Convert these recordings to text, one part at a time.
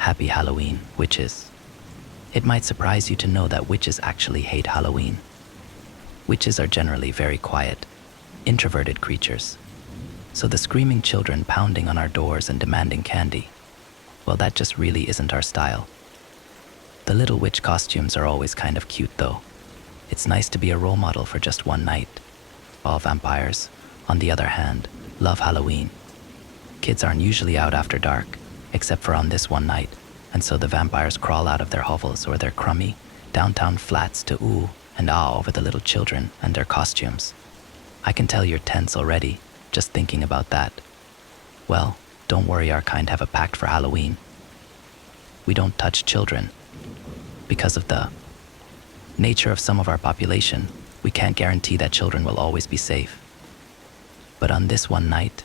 Happy Halloween, witches. It might surprise you to know that witches actually hate Halloween. Witches are generally very quiet, introverted creatures. So the screaming children pounding on our doors and demanding candy, well, that just really isn't our style. The little witch costumes are always kind of cute though. It's nice to be a role model for just one night. All vampires, on the other hand, love Halloween. Kids aren't usually out after dark, except for on this one night, and so the vampires crawl out of their hovels or their crummy downtown flats to ooh and ah over the little children and their costumes. I can tell you're tense already, just thinking about that. Well, don't worry, our kind have a pact for Halloween. We don't touch children. Because of the nature of some of our population, we can't guarantee that children will always be safe. But on this one night,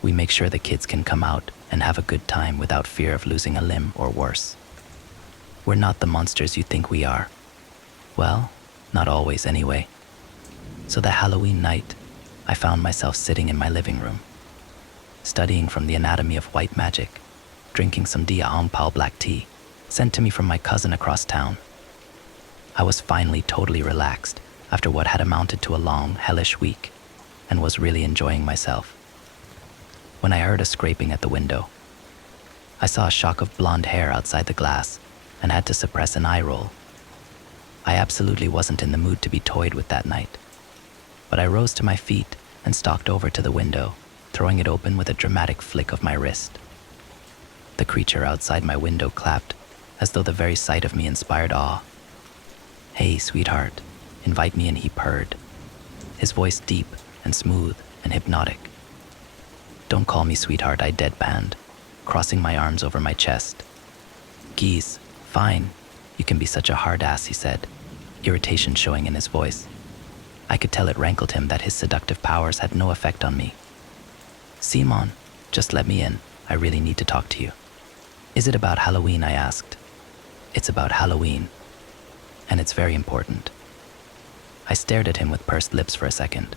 we make sure the kids can come out and have a good time without fear of losing a limb or worse. We're not the monsters you think we are. Well, not always anyway. So that Halloween night, I found myself sitting in my living room, studying from the anatomy of white magic, drinking some Dia Ang Pao black tea, sent to me from my cousin across town. I was finally totally relaxed after what had amounted to a long, hellish week, and was really enjoying myself. When I heard a scraping at the window, I saw a shock of blonde hair outside the glass and had to suppress an eye roll. I absolutely wasn't in the mood to be toyed with that night, but I rose to my feet and stalked over to the window, throwing it open with a dramatic flick of my wrist. The creature outside my window clapped, as though the very sight of me inspired awe. "Hey, sweetheart, invite me in," he purred, his voice deep and smooth and hypnotic. "Don't call me sweetheart," I deadpanned, crossing my arms over my chest. "Geez, fine, you can be such a hard ass," he said, irritation showing in his voice. I could tell it rankled him that his seductive powers had no effect on me. "Simon, just let me in. I really need to talk to you." "Is it about Halloween?" I asked. "It's about Halloween, and it's very important." I stared at him with pursed lips for a second.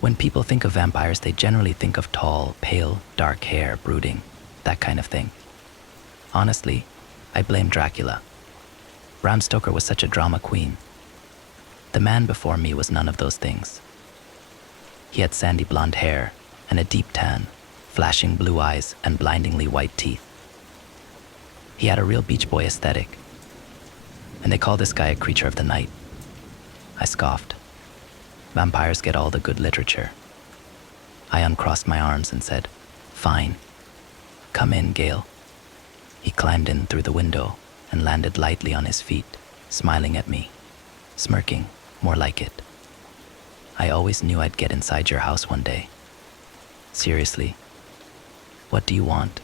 When people think of vampires, they generally think of tall, pale, dark hair, brooding, that kind of thing. Honestly, I blame Dracula. Bram Stoker was such a drama queen. The man before me was none of those things. He had sandy blonde hair and a deep tan, flashing blue eyes and blindingly white teeth. He had a real Beach Boy aesthetic, and they call this guy a creature of the night. I scoffed. Vampires get all the good literature. I uncrossed my arms and said, "Fine. Come in, Gale." He climbed in through the window and landed lightly on his feet, smiling at me, smirking, more like it. "I always knew I'd get inside your house one day. Seriously, what do you want?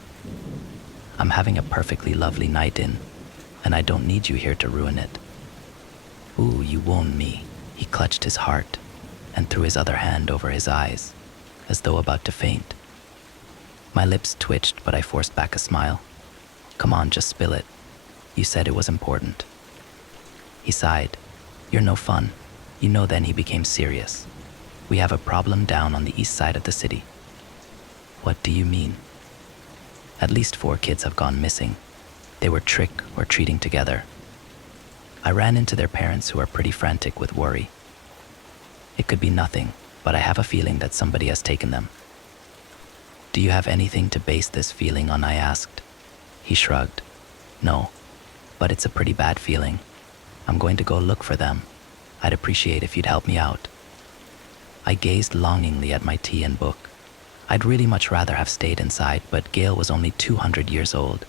I'm having a perfectly lovely night in, and I don't need you here to ruin it." "Ooh, you won me." He clutched his heart and threw his other hand over his eyes, as though about to faint. My lips twitched, but I forced back a smile. "Come on, just spill it. You said it was important." He sighed. "You're no fun." You know, then he became serious. "We have a problem down on the east side of the city." "What do you mean?" "At least 4 kids have gone missing. They were trick or treating together. I ran into their parents, who are pretty frantic with worry. It could be nothing, but I have a feeling that somebody has taken them." "Do you have anything to base this feeling on?" I asked. He shrugged. "No, but it's a pretty bad feeling. I'm going to go look for them. I'd appreciate if you'd help me out." I gazed longingly at my tea and book. I'd really much rather have stayed inside, but Gale was only 200 years old.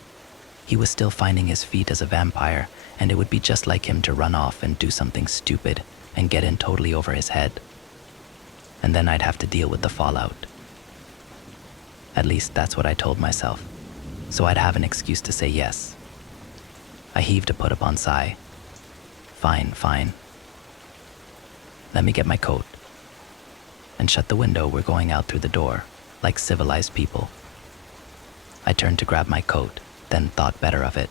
He was still finding his feet as a vampire, and it would be just like him to run off and do something stupid and get in totally over his head. And then I'd have to deal with the fallout. At least that's what I told myself, so I'd have an excuse to say yes. I heaved a put-upon sigh. "Fine, fine. Let me get my coat." And shut the window. "We're going out through the door, like civilized people." I turned to grab my coat, then thought better of it.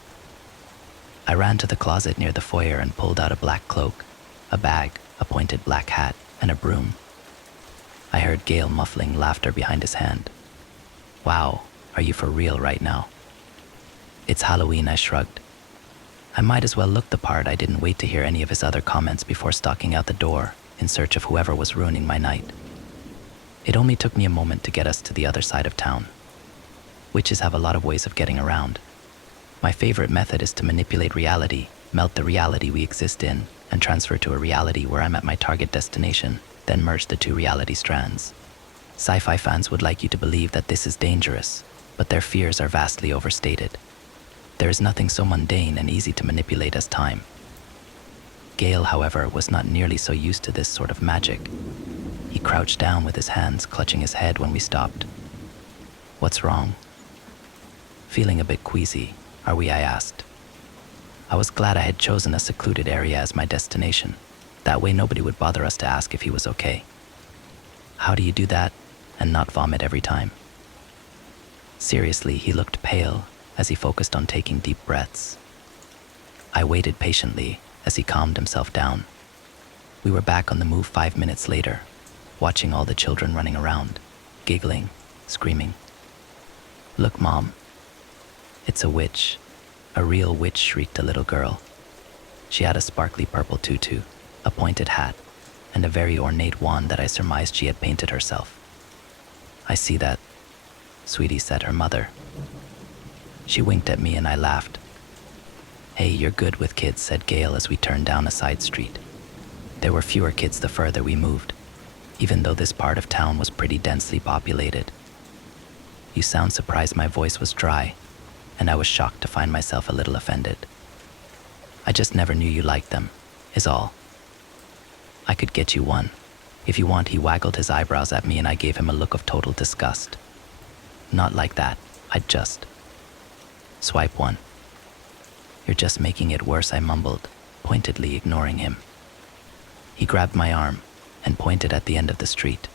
I ran to the closet near the foyer and pulled out a black cloak, a bag, a pointed black hat, and a broom. I heard Gale muffling laughter behind his hand. "Wow, are you for real right now?" It's Halloween, I shrugged. I might as well look the part. I didn't wait to hear any of his other comments before stalking out the door in search of whoever was ruining my night. It only took me a moment to get us to the other side of town. Witches have a lot of ways of getting around. My favorite method is to manipulate reality, melt the reality we exist in, and transfer to a reality where I'm at my target destination, then merge the two reality strands. Sci-fi fans would like you to believe that this is dangerous, but their fears are vastly overstated. There is nothing so mundane and easy to manipulate as time. Gale, however, was not nearly so used to this sort of magic. He crouched down with his hands clutching his head when we stopped. "What's wrong?" "Feeling a bit queasy, are we?" I asked. I was glad I had chosen a secluded area as my destination. That way nobody would bother us to ask if he was okay. "How do you do that and not vomit every time?" Seriously, he looked pale as he focused on taking deep breaths. I waited patiently as he calmed himself down. We were back on the move 5 minutes later, watching all the children running around, giggling, screaming. "Look, Mom, it's a witch. A real witch," shrieked a little girl. She had a sparkly purple tutu, a pointed hat, and a very ornate wand that I surmised she had painted herself. "I see that, sweetie," said her mother. She winked at me and I laughed. "Hey, you're good with kids," said Gale as we turned down a side street. There were fewer kids the further we moved, even though this part of town was pretty densely populated. "You sound surprised." My voice was dry, and I was shocked to find myself a little offended. "I just never knew you liked them, is all." "I could get you one. If you want." He waggled his eyebrows at me and I gave him a look of total disgust. "Not like that. I'd just swipe one." "You're just making it worse," I mumbled, pointedly ignoring him. He grabbed my arm and pointed at the end of the street.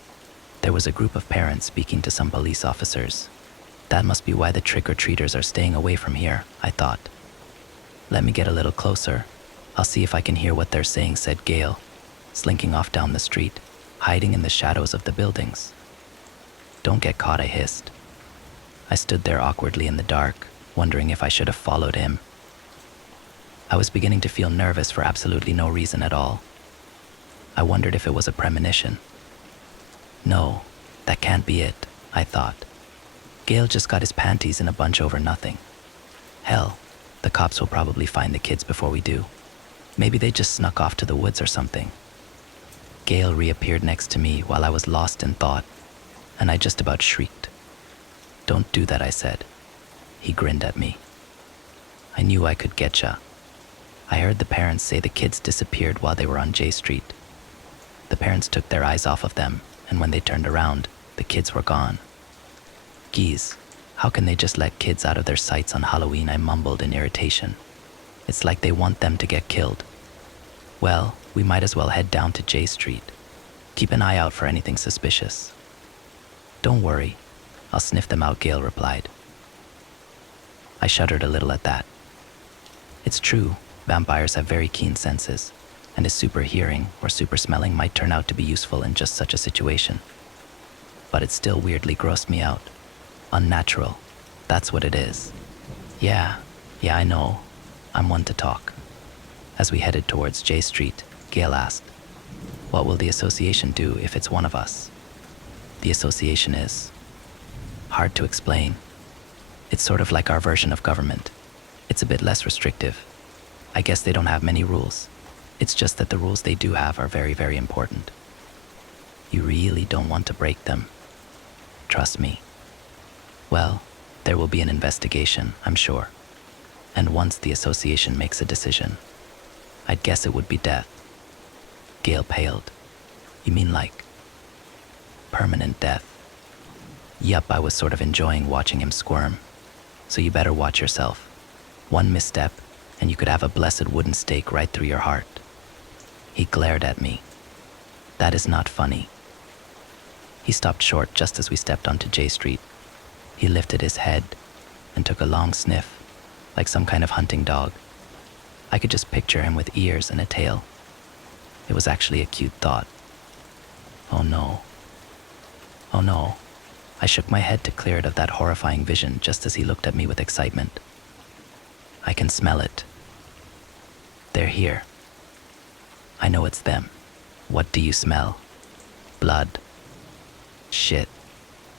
There was a group of parents speaking to some police officers. That must be why the trick-or-treaters are staying away from here, I thought. "Let me get a little closer. I'll see if I can hear what they're saying," said Gale, slinking off down the street, hiding in the shadows of the buildings. "Don't get caught," I hissed. I stood there awkwardly in the dark, wondering if I should have followed him. I was beginning to feel nervous for absolutely no reason at all. I wondered if it was a premonition. No, that can't be it, I thought. Gale just got his panties in a bunch over nothing. Hell, the cops will probably find the kids before we do. Maybe they just snuck off to the woods or something. Gale reappeared next to me while I was lost in thought, and I just about shrieked. "Don't do that," I said. He grinned at me. "I knew I could getcha." I heard the parents say the kids disappeared while they were on J Street. The parents took their eyes off of them, and when they turned around, the kids were gone. "Geez, how can they just let kids out of their sights on Halloween?" I mumbled in irritation. "It's like they want them to get killed." "Well, we might as well head down to J Street. Keep an eye out for anything suspicious." "Don't worry, I'll sniff them out," Gale replied. I shuddered a little at that. It's true, vampires have very keen senses, and his super hearing or super smelling might turn out to be useful in just such a situation. But it still weirdly grossed me out. Unnatural, that's what it is. Yeah, I know. I'm one to talk." As we headed towards J Street, Gale asked, "What will the association do if it's one of us?" "The association is hard to explain. It's sort of like our version of government. It's a bit less restrictive. I guess they don't have many rules. It's just that the rules they do have are very, very important. You really don't want to break them. Trust me. Well, there will be an investigation, I'm sure. And once the association makes a decision, I'd guess it would be death." Gale paled. "You mean like permanent death?" Yup, I was sort of enjoying watching him squirm. "So you better watch yourself. One misstep, and you could have a blessed wooden stake right through your heart." He glared at me. "That is not funny." He stopped short just as we stepped onto J Street. He lifted his head and took a long sniff, like some kind of hunting dog. I could just picture him with ears and a tail. It was actually a cute thought. Oh no. Oh no. I shook my head to clear it of that horrifying vision just as he looked at me with excitement. I can smell it. They're here. I know it's them. What do you smell? Blood. Shit.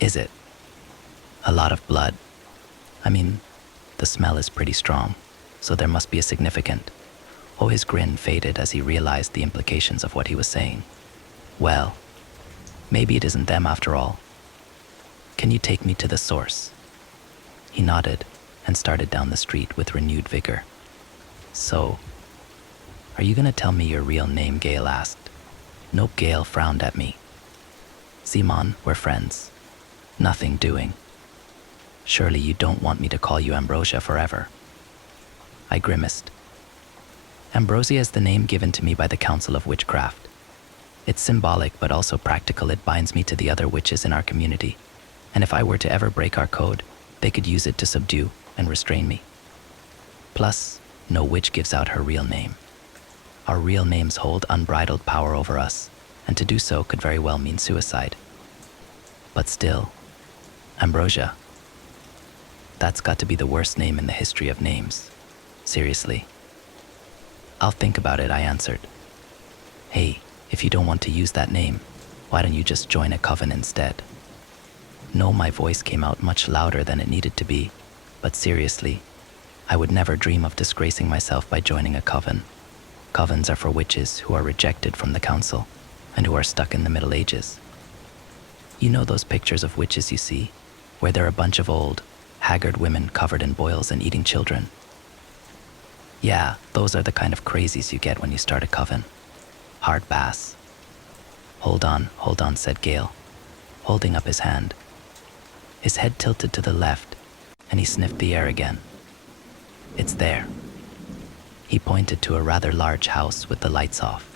Is it? A lot of blood. I mean, the smell is pretty strong, so there must be a significant. Oh, his grin faded as he realized the implications of what he was saying. Well, maybe it isn't them after all. Can you take me to the source? He nodded and started down the street with renewed vigor. So, are you gonna tell me your real name? Gale asked. Nope, Gale frowned at me. Simon, we're friends. Nothing doing. Surely you don't want me to call you Ambrosia forever. I grimaced. Ambrosia is the name given to me by the Council of Witchcraft. It's symbolic but also practical. It binds me to the other witches in our community, and if I were to ever break our code, they could use it to subdue and restrain me. Plus, no witch gives out her real name. Our real names hold unbridled power over us, and to do so could very well mean suicide. But still, Ambrosia. That's got to be the worst name in the history of names. Seriously. I'll think about it, I answered. Hey, if you don't want to use that name, why don't you just join a coven instead? No, my voice came out much louder than it needed to be, but seriously, I would never dream of disgracing myself by joining a coven. Covens are for witches who are rejected from the council and who are stuck in the Middle Ages. You know those pictures of witches you see, where they're a bunch of old, haggard women covered in boils and eating children? Yeah, those are the kind of crazies you get when you start a coven. Hard bass. Hold on, said Gale, holding up his hand. His head tilted to the left, and he sniffed the air again. It's there. He pointed to a rather large house with the lights off.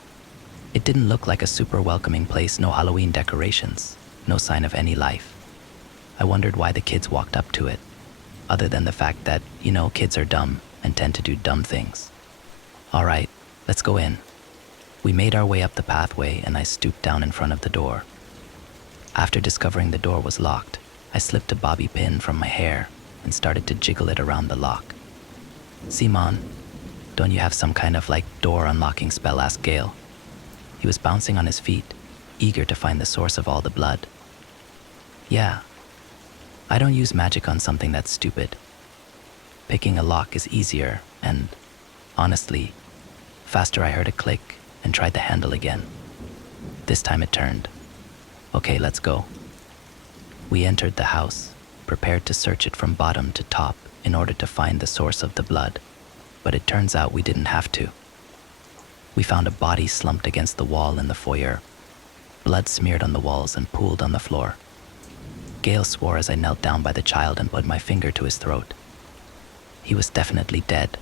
It didn't look like a super welcoming place, no Halloween decorations, no sign of any life. I wondered why the kids walked up to it, other than the fact that, kids are dumb and tend to do dumb things. All right, let's go in. We made our way up the pathway and I stooped down in front of the door. After discovering the door was locked, I slipped a bobby pin from my hair and started to jiggle it around the lock. Simon, don't you have some kind of door unlocking spell? Asked Gale. He was bouncing on his feet, eager to find the source of all the blood. Yeah, I don't use magic on something that's stupid. Picking a lock is easier and, honestly, faster. I heard a click and tried the handle again. This time it turned. Okay, let's go. We entered the house, prepared to search it from bottom to top in order to find the source of the blood, but it turns out we didn't have to. We found a body slumped against the wall in the foyer, blood smeared on the walls and pooled on the floor. Gale swore as I knelt down by the child and put my finger to his throat. He was definitely dead,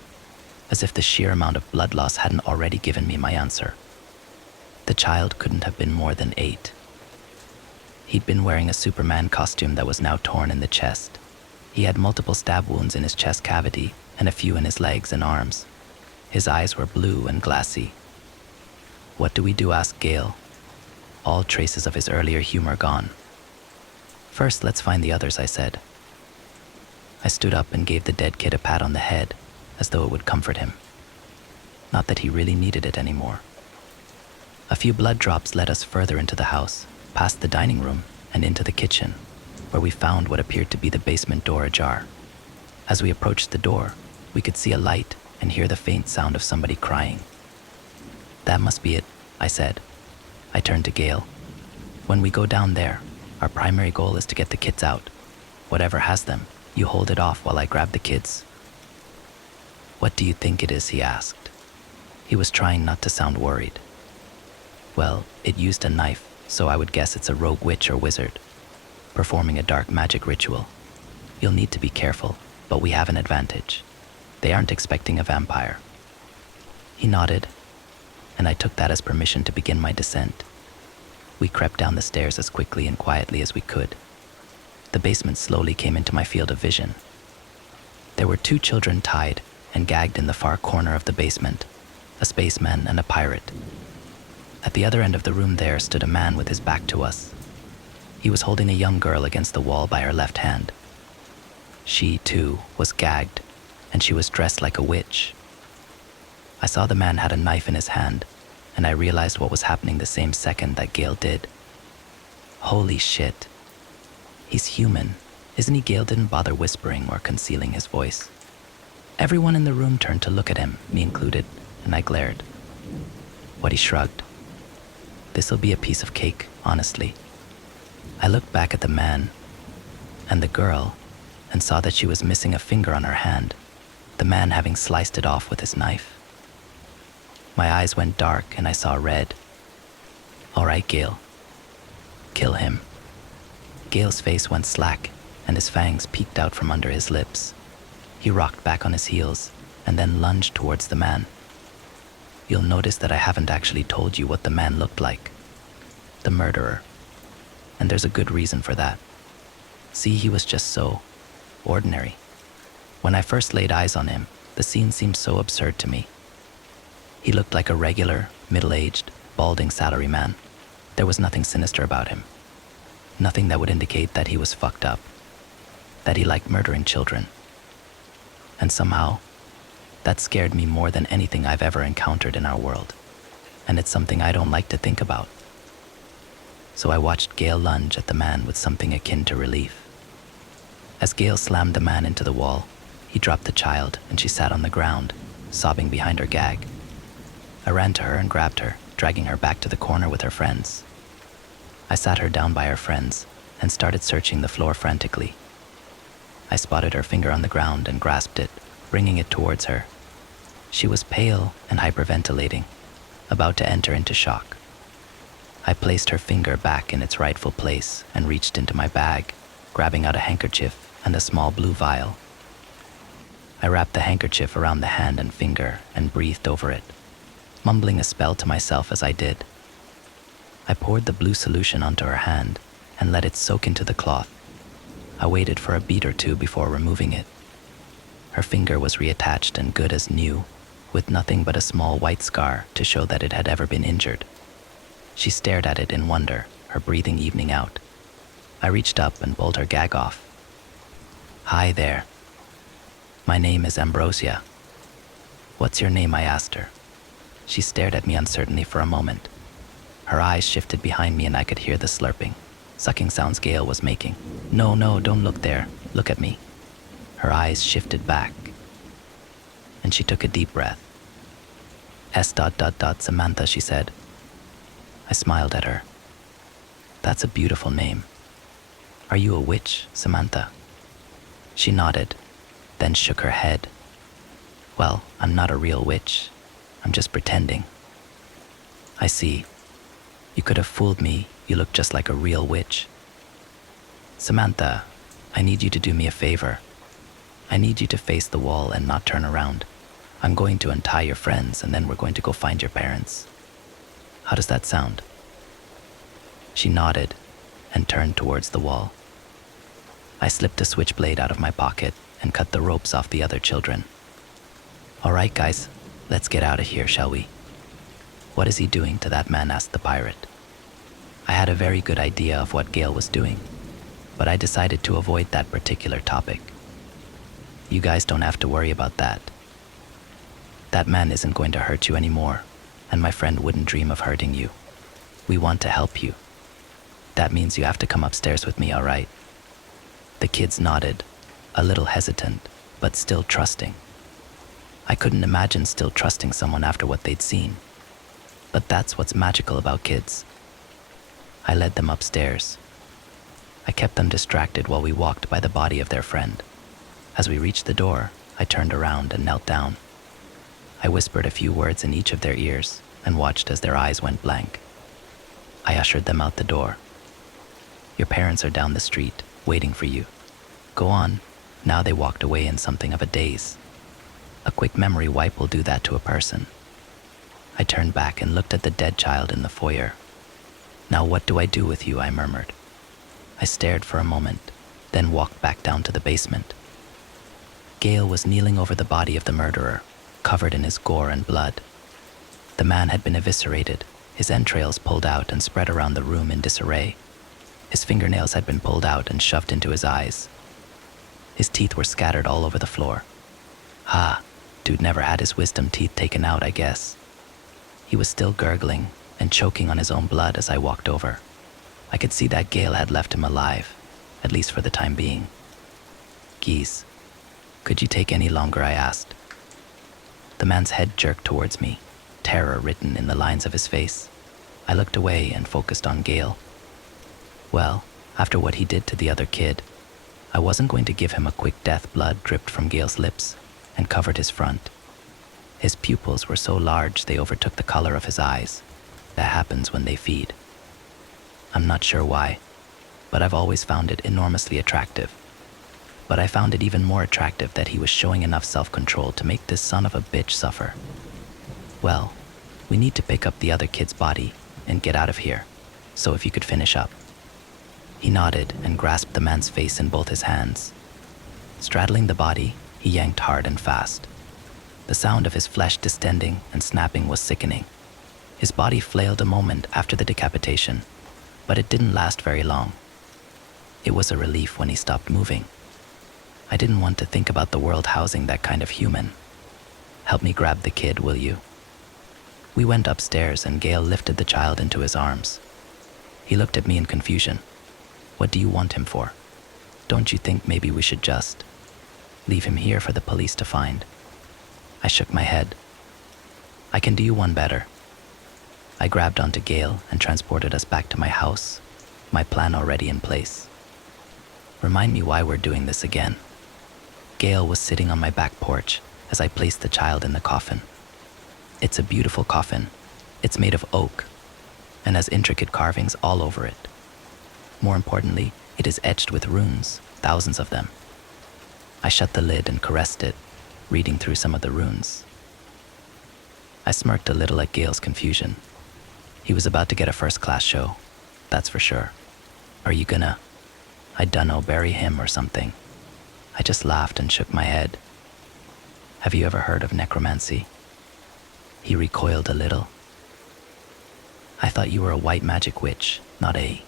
as if the sheer amount of blood loss hadn't already given me my answer. The child couldn't have been more than 8. He'd been wearing a Superman costume that was now torn in the chest. He had multiple stab wounds in his chest cavity and a few in his legs and arms. His eyes were blue and glassy. What do we do? Asked Gale, all traces of his earlier humor gone. First, let's find the others, I said. I stood up and gave the dead kid a pat on the head, as though it would comfort him. Not that he really needed it anymore. A few blood drops led us further into the house, past the dining room and into the kitchen, where we found what appeared to be the basement door ajar. As we approached the door, we could see a light and hear the faint sound of somebody crying. That must be it, I said. I turned to Gale. When we go down there, our primary goal is to get the kids out. Whatever has them, you hold it off while I grab the kids. What do you think it is? He asked. He was trying not to sound worried. Well, it used a knife, so I would guess it's a rogue witch or wizard, performing a dark magic ritual. You'll need to be careful, but we have an advantage. They aren't expecting a vampire. He nodded, and I took that as permission to begin my descent. We crept down the stairs as quickly and quietly as we could. The basement slowly came into my field of vision. There were 2 children tied and gagged in the far corner of the basement, a spaceman and a pirate. At the other end of the room there stood a man with his back to us. He was holding a young girl against the wall by her left hand. She, too, was gagged, and she was dressed like a witch. I saw the man had a knife in his hand, and I realized what was happening the same second that Gail did. Holy shit. He's human. Isn't he? Gail didn't bother whispering or concealing his voice. Everyone in the room turned to look at him, me included, and I glared. But he shrugged. This'll be a piece of cake, honestly. I looked back at the man and the girl and saw that she was missing a finger on her hand, the man having sliced it off with his knife. My eyes went dark and I saw red. All right, Gail. Kill him. Gail's face went slack and his fangs peeked out from under his lips. He rocked back on his heels and then lunged towards the man. You'll notice that I haven't actually told you what the man looked like. The murderer. And there's a good reason for that. See, he was just so ordinary. When I first laid eyes on him, the scene seemed so absurd to me. He looked like a regular, middle-aged, balding salaryman. There was nothing sinister about him. Nothing that would indicate that he was fucked up, that he liked murdering children. And somehow, that scared me more than anything I've ever encountered in our world. And it's something I don't like to think about. So I watched Gail lunge at the man with something akin to relief. As Gail slammed the man into the wall, he dropped the child and she sat on the ground, sobbing behind her gag. I ran to her and grabbed her, dragging her back to the corner with her friends. I sat her down by her friends and started searching the floor frantically. I spotted her finger on the ground and grasped it, bringing it towards her. She was pale and hyperventilating, about to enter into shock. I placed her finger back in its rightful place and reached into my bag, grabbing out a handkerchief and a small blue vial. I wrapped the handkerchief around the hand and finger and breathed over it, mumbling a spell to myself as I did. I poured the blue solution onto her hand and let it soak into the cloth. I waited for a beat or two before removing it. Her finger was reattached and good as new, with nothing but a small white scar to show that it had ever been injured. She stared at it in wonder, her breathing evening out. I reached up and pulled her gag off. Hi there. My name is Ambrosia. What's your name? I asked her. She stared at me uncertainly for a moment. Her eyes shifted behind me and I could hear the slurping, sucking sounds Gail was making. No, don't look there. Look at me. Her eyes shifted back, and she took a deep breath. Samantha, she said. I smiled at her. That's a beautiful name. Are you a witch, Samantha? She nodded, then shook her head. Well, I'm not a real witch. I'm just pretending. I see. You could have fooled me. You look just like a real witch. Samantha, I need you to do me a favor. I need you to face the wall and not turn around. I'm going to untie your friends and then we're going to go find your parents. How does that sound? She nodded and turned towards the wall. I slipped a switchblade out of my pocket and cut the ropes off the other children. All right, guys, let's get out of here, shall we? What is he doing to that man? Asked the pirate. I had a very good idea of what Gail was doing, but I decided to avoid that particular topic. You guys don't have to worry about that. That man isn't going to hurt you anymore, and my friend wouldn't dream of hurting you. We want to help you. That means you have to come upstairs with me, all right? The kids nodded, a little hesitant, but still trusting. I couldn't imagine still trusting someone after what they'd seen. But that's what's magical about kids. I led them upstairs. I kept them distracted while we walked by the body of their friend. As we reached the door, I turned around and knelt down. I whispered a few words in each of their ears and watched as their eyes went blank. I ushered them out the door. Your parents are down the street, waiting for you. Go on. Now they walked away in something of a daze. A quick memory wipe will do that to a person. I turned back and looked at the dead child in the foyer. Now what do I do with you? I murmured. I stared for a moment, then walked back down to the basement. Gail was kneeling over the body of the murderer, covered in his gore and blood. The man had been eviscerated, his entrails pulled out and spread around the room in disarray. His fingernails had been pulled out and shoved into his eyes. His teeth were scattered all over the floor. Ha, dude never had his wisdom teeth taken out, I guess. He was still gurgling and choking on his own blood as I walked over. I could see that Gale had left him alive, at least for the time being. Geez, could you take any longer, I asked. The man's head jerked towards me, terror written in the lines of his face. I looked away and focused on Gale. Well, after what he did to the other kid, I wasn't going to give him a quick death. Blood dripped from Gale's lips and covered his front. His pupils were so large they overtook the color of his eyes. That happens when they feed. I'm not sure why, but I've always found it enormously attractive. But I found it even more attractive that he was showing enough self-control to make this son of a bitch suffer. Well, we need to pick up the other kid's body and get out of here, so if you could finish up. He nodded and grasped the man's face in both his hands. Straddling the body, he yanked hard and fast. The sound of his flesh distending and snapping was sickening. His body flailed a moment after the decapitation, but it didn't last very long. It was a relief when he stopped moving. I didn't want to think about the world housing that kind of human. Help me grab the kid, will you? We went upstairs and Gale lifted the child into his arms. He looked at me in confusion. What do you want him for? Don't you think maybe we should just leave him here for the police to find? I shook my head. I can do you one better. I grabbed onto Gale and transported us back to my house, my plan already in place. Remind me why we're doing this again. Gale was sitting on my back porch as I placed the child in the coffin. It's a beautiful coffin. It's made of oak and has intricate carvings all over it. More importantly, it is etched with runes, thousands of them. I shut the lid and caressed it, reading through some of the runes. I smirked a little at Gale's confusion. He was about to get a first-class show, that's for sure. Are you gonna, I dunno, bury him or something? I just laughed and shook my head. Have you ever heard of necromancy? He recoiled a little. I thought you were a white magic witch, not a,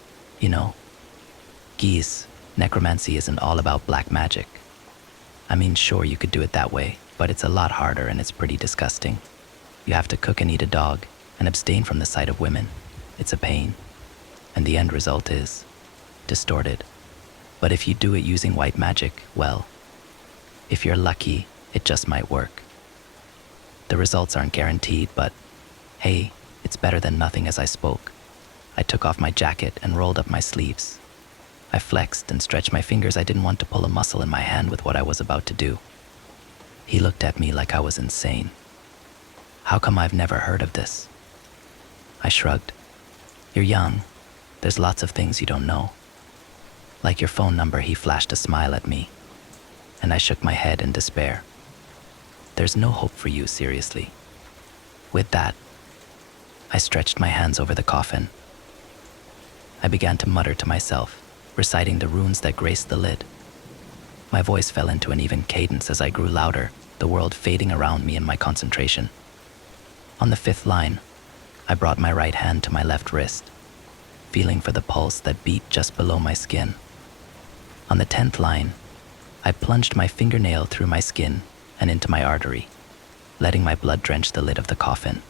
Geez, necromancy isn't all about black magic. I mean, sure, you could do it that way, but it's a lot harder and it's pretty disgusting. You have to cook and eat a dog and abstain from the sight of women. It's a pain. And the end result is distorted. But if you do it using white magic, well, if you're lucky, it just might work. The results aren't guaranteed, but hey, it's better than nothing. As I spoke, I took off my jacket and rolled up my sleeves. I flexed and stretched my fingers. I didn't want to pull a muscle in my hand with what I was about to do. He looked at me like I was insane. How come I've never heard of this? I shrugged. You're young. There's lots of things you don't know. Like your phone number. He flashed a smile at me, and I shook my head in despair. There's no hope for you, seriously. With that, I stretched my hands over the coffin. I began to mutter to myself, reciting the runes that graced the lid. My voice fell into an even cadence as I grew louder, the world fading around me in my concentration. On the 5th line, I brought my right hand to my left wrist, feeling for the pulse that beat just below my skin. On the 10th line, I plunged my fingernail through my skin and into my artery, letting my blood drench the lid of the coffin.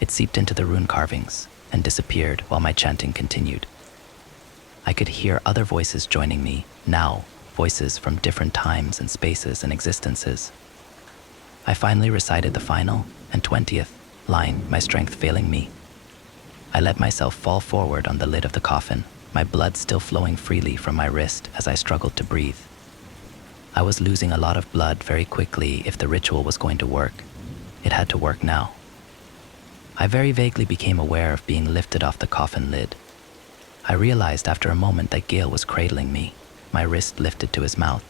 It seeped into the rune carvings and disappeared while my chanting continued. I could hear other voices joining me, now voices from different times and spaces and existences. I finally recited the final and 20th line, my strength failing me. I let myself fall forward on the lid of the coffin, my blood still flowing freely from my wrist as I struggled to breathe. I was losing a lot of blood very quickly. If the ritual was going to work, it had to work now. I very vaguely became aware of being lifted off the coffin lid. I realized after a moment that Gale was cradling me, my wrist lifted to his mouth.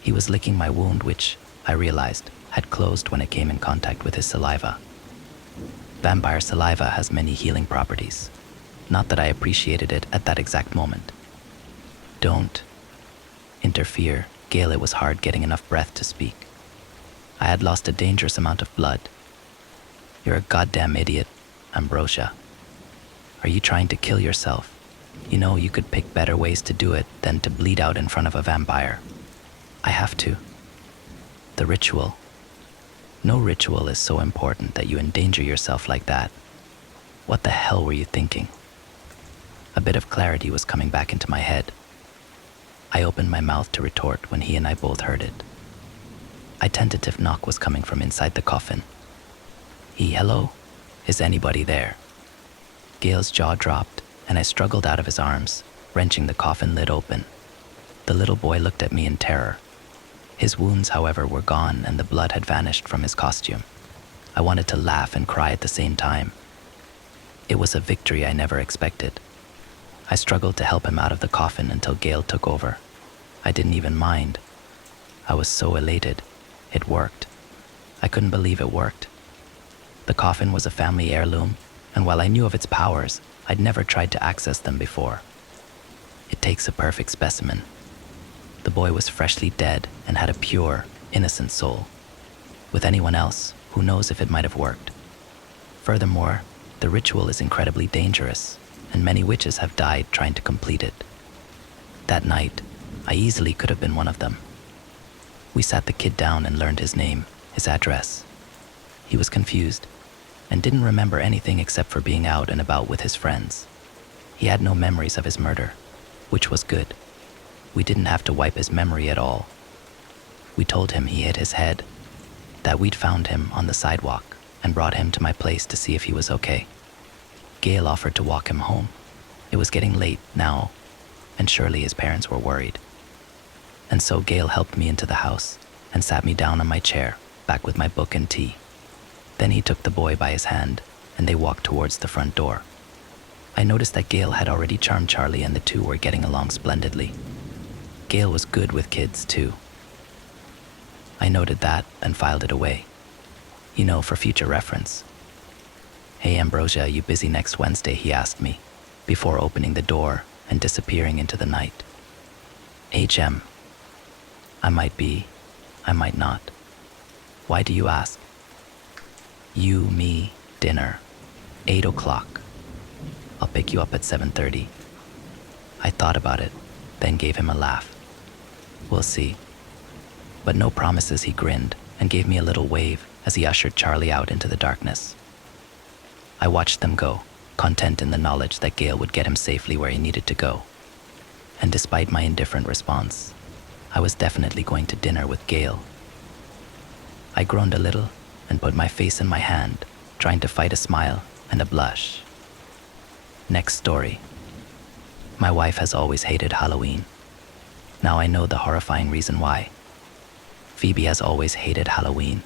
He was licking my wound, which, I realized, had closed when it came in contact with his saliva. Vampire saliva has many healing properties. Not that I appreciated it at that exact moment. Don't interfere, Gale. It was hard getting enough breath to speak. I had lost a dangerous amount of blood. You're a goddamn idiot, Ambrosia. Are you trying to kill yourself? You could pick better ways to do it than to bleed out in front of a vampire. I have to. The ritual. No ritual is so important that you endanger yourself like that. What the hell were you thinking? A bit of clarity was coming back into my head. I opened my mouth to retort when he and I both heard it. A tentative knock was coming from inside the coffin. Hello? Is anybody there? Gail's jaw dropped, and I struggled out of his arms, wrenching the coffin lid open. The little boy looked at me in terror. His wounds, however, were gone and the blood had vanished from his costume. I wanted to laugh and cry at the same time. It was a victory I never expected. I struggled to help him out of the coffin until Gail took over. I didn't even mind. I was so elated. It worked. I couldn't believe it worked. The coffin was a family heirloom, and while I knew of its powers, I'd never tried to access them before. It takes a perfect specimen. The boy was freshly dead and had a pure, innocent soul. With anyone else, who knows if it might have worked. Furthermore, the ritual is incredibly dangerous, and many witches have died trying to complete it. That night, I easily could have been one of them. We sat the kid down and learned his name, his address. He was confused and didn't remember anything except for being out and about with his friends. He had no memories of his murder, which was good. We didn't have to wipe his memory at all. We told him he hit his head, that we'd found him on the sidewalk and brought him to my place to see if he was okay. Gail offered to walk him home. It was getting late now, and surely his parents were worried. And so Gail helped me into the house and sat me down on my chair, back with my book and tea. Then he took the boy by his hand, and they walked towards the front door. I noticed that Gail had already charmed Charlie, and the two were getting along splendidly. Gail was good with kids, too. I noted that and filed it away. For future reference. Hey Ambrosia, you busy next Wednesday? He asked me, before opening the door and disappearing into the night. HM. I might be, I might not. Why do you ask? You, me, dinner, 8 o'clock. I'll pick you up at 7:30. I thought about it, then gave him a laugh. We'll see. But no promises, he grinned and gave me a little wave as he ushered Charlie out into the darkness. I watched them go, content in the knowledge that Gail would get him safely where he needed to go. And despite my indifferent response, I was definitely going to dinner with Gail. I groaned a little and put my face in my hand, trying to fight a smile and a blush. Next story. My wife has always hated Halloween. Now I know the horrifying reason why. Phoebe has always hated Halloween.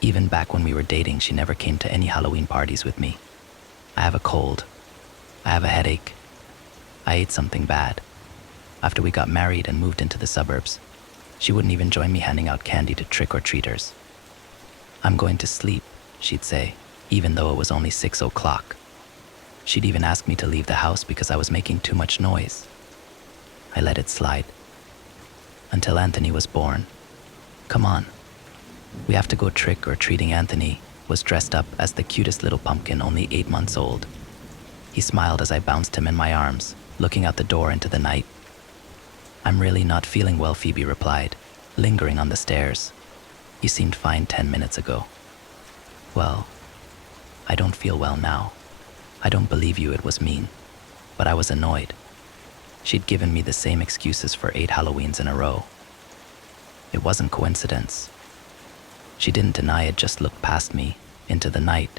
Even back when we were dating, she never came to any Halloween parties with me. I have a cold. I have a headache. I ate something bad. After we got married and moved into the suburbs, she wouldn't even join me handing out candy to trick-or-treaters. I'm going to sleep, she'd say, even though it was only 6 o'clock. She'd even ask me to leave the house because I was making too much noise. I let it slide. Until Anthony was born. Come on. We have to go trick-or-treating. Anthony was dressed up as the cutest little pumpkin, only 8 months old. He smiled as I bounced him in my arms, looking out the door into the night. I'm really not feeling well, Phoebe replied, lingering on the stairs. You seemed fine 10 minutes ago. Well, I don't feel well now. I don't believe you, it was mean. But I was annoyed. She'd given me the same excuses for 8 Halloweens in a row. It wasn't coincidence. She didn't deny it, just looked past me, into the night.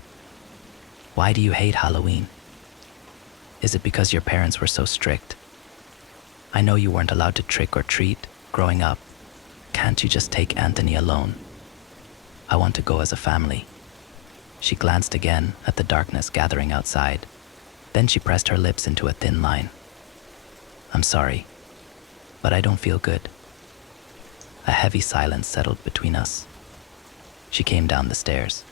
Why do you hate Halloween? Is it because your parents were so strict? I know you weren't allowed to trick or treat growing up. Can't you just take Anthony alone? I want to go as a family. She glanced again at the darkness gathering outside. Then she pressed her lips into a thin line. I'm sorry, but I don't feel good. A heavy silence settled between us. She came down the stairs,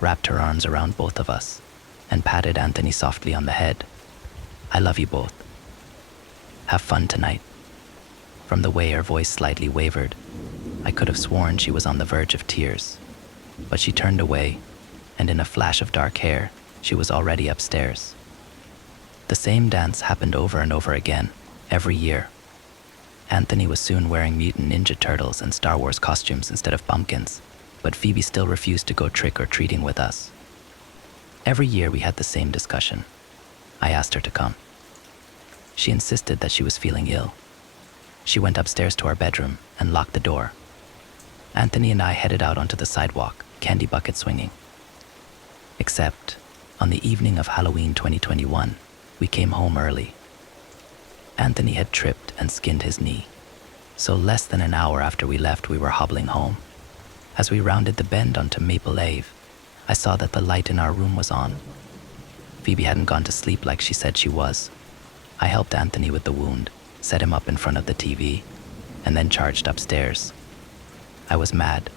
wrapped her arms around both of us, and patted Anthony softly on the head. I love you both. Have fun tonight. From the way her voice slightly wavered, I could have sworn she was on the verge of tears. But she turned away, and in a flash of dark hair, she was already upstairs. The same dance happened over and over again, every year. Anthony was soon wearing Mutant Ninja Turtles and Star Wars costumes instead of pumpkins, but Phoebe still refused to go trick-or-treating with us. Every year we had the same discussion. I asked her to come. She insisted that she was feeling ill. She went upstairs to our bedroom and locked the door. Anthony and I headed out onto the sidewalk, candy bucket swinging. Except, on the evening of Halloween 2021, we came home early. Anthony had tripped and skinned his knee, so less than an hour after we left, we were hobbling home. As we rounded the bend onto Maple Ave, I saw that the light in our room was on. Phoebe hadn't gone to sleep like she said she was. I helped Anthony with the wound, set him up in front of the TV, and then charged upstairs. I was mad.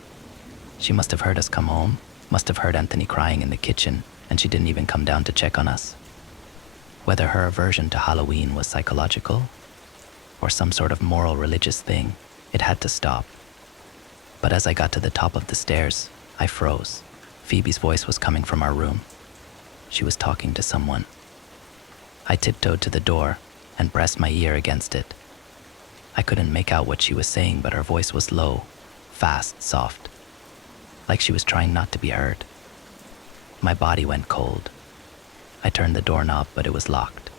She must have heard us come home, must have heard Anthony crying in the kitchen, and she didn't even come down to check on us. Whether her aversion to Halloween was psychological or some sort of moral religious thing, it had to stop. But as I got to the top of the stairs, I froze. Phoebe's voice was coming from our room. She was talking to someone. I tiptoed to the door and pressed my ear against it. I couldn't make out what she was saying, but her voice was low, fast, soft, like she was trying not to be heard. My body went cold. I turned the doorknob, but it was locked.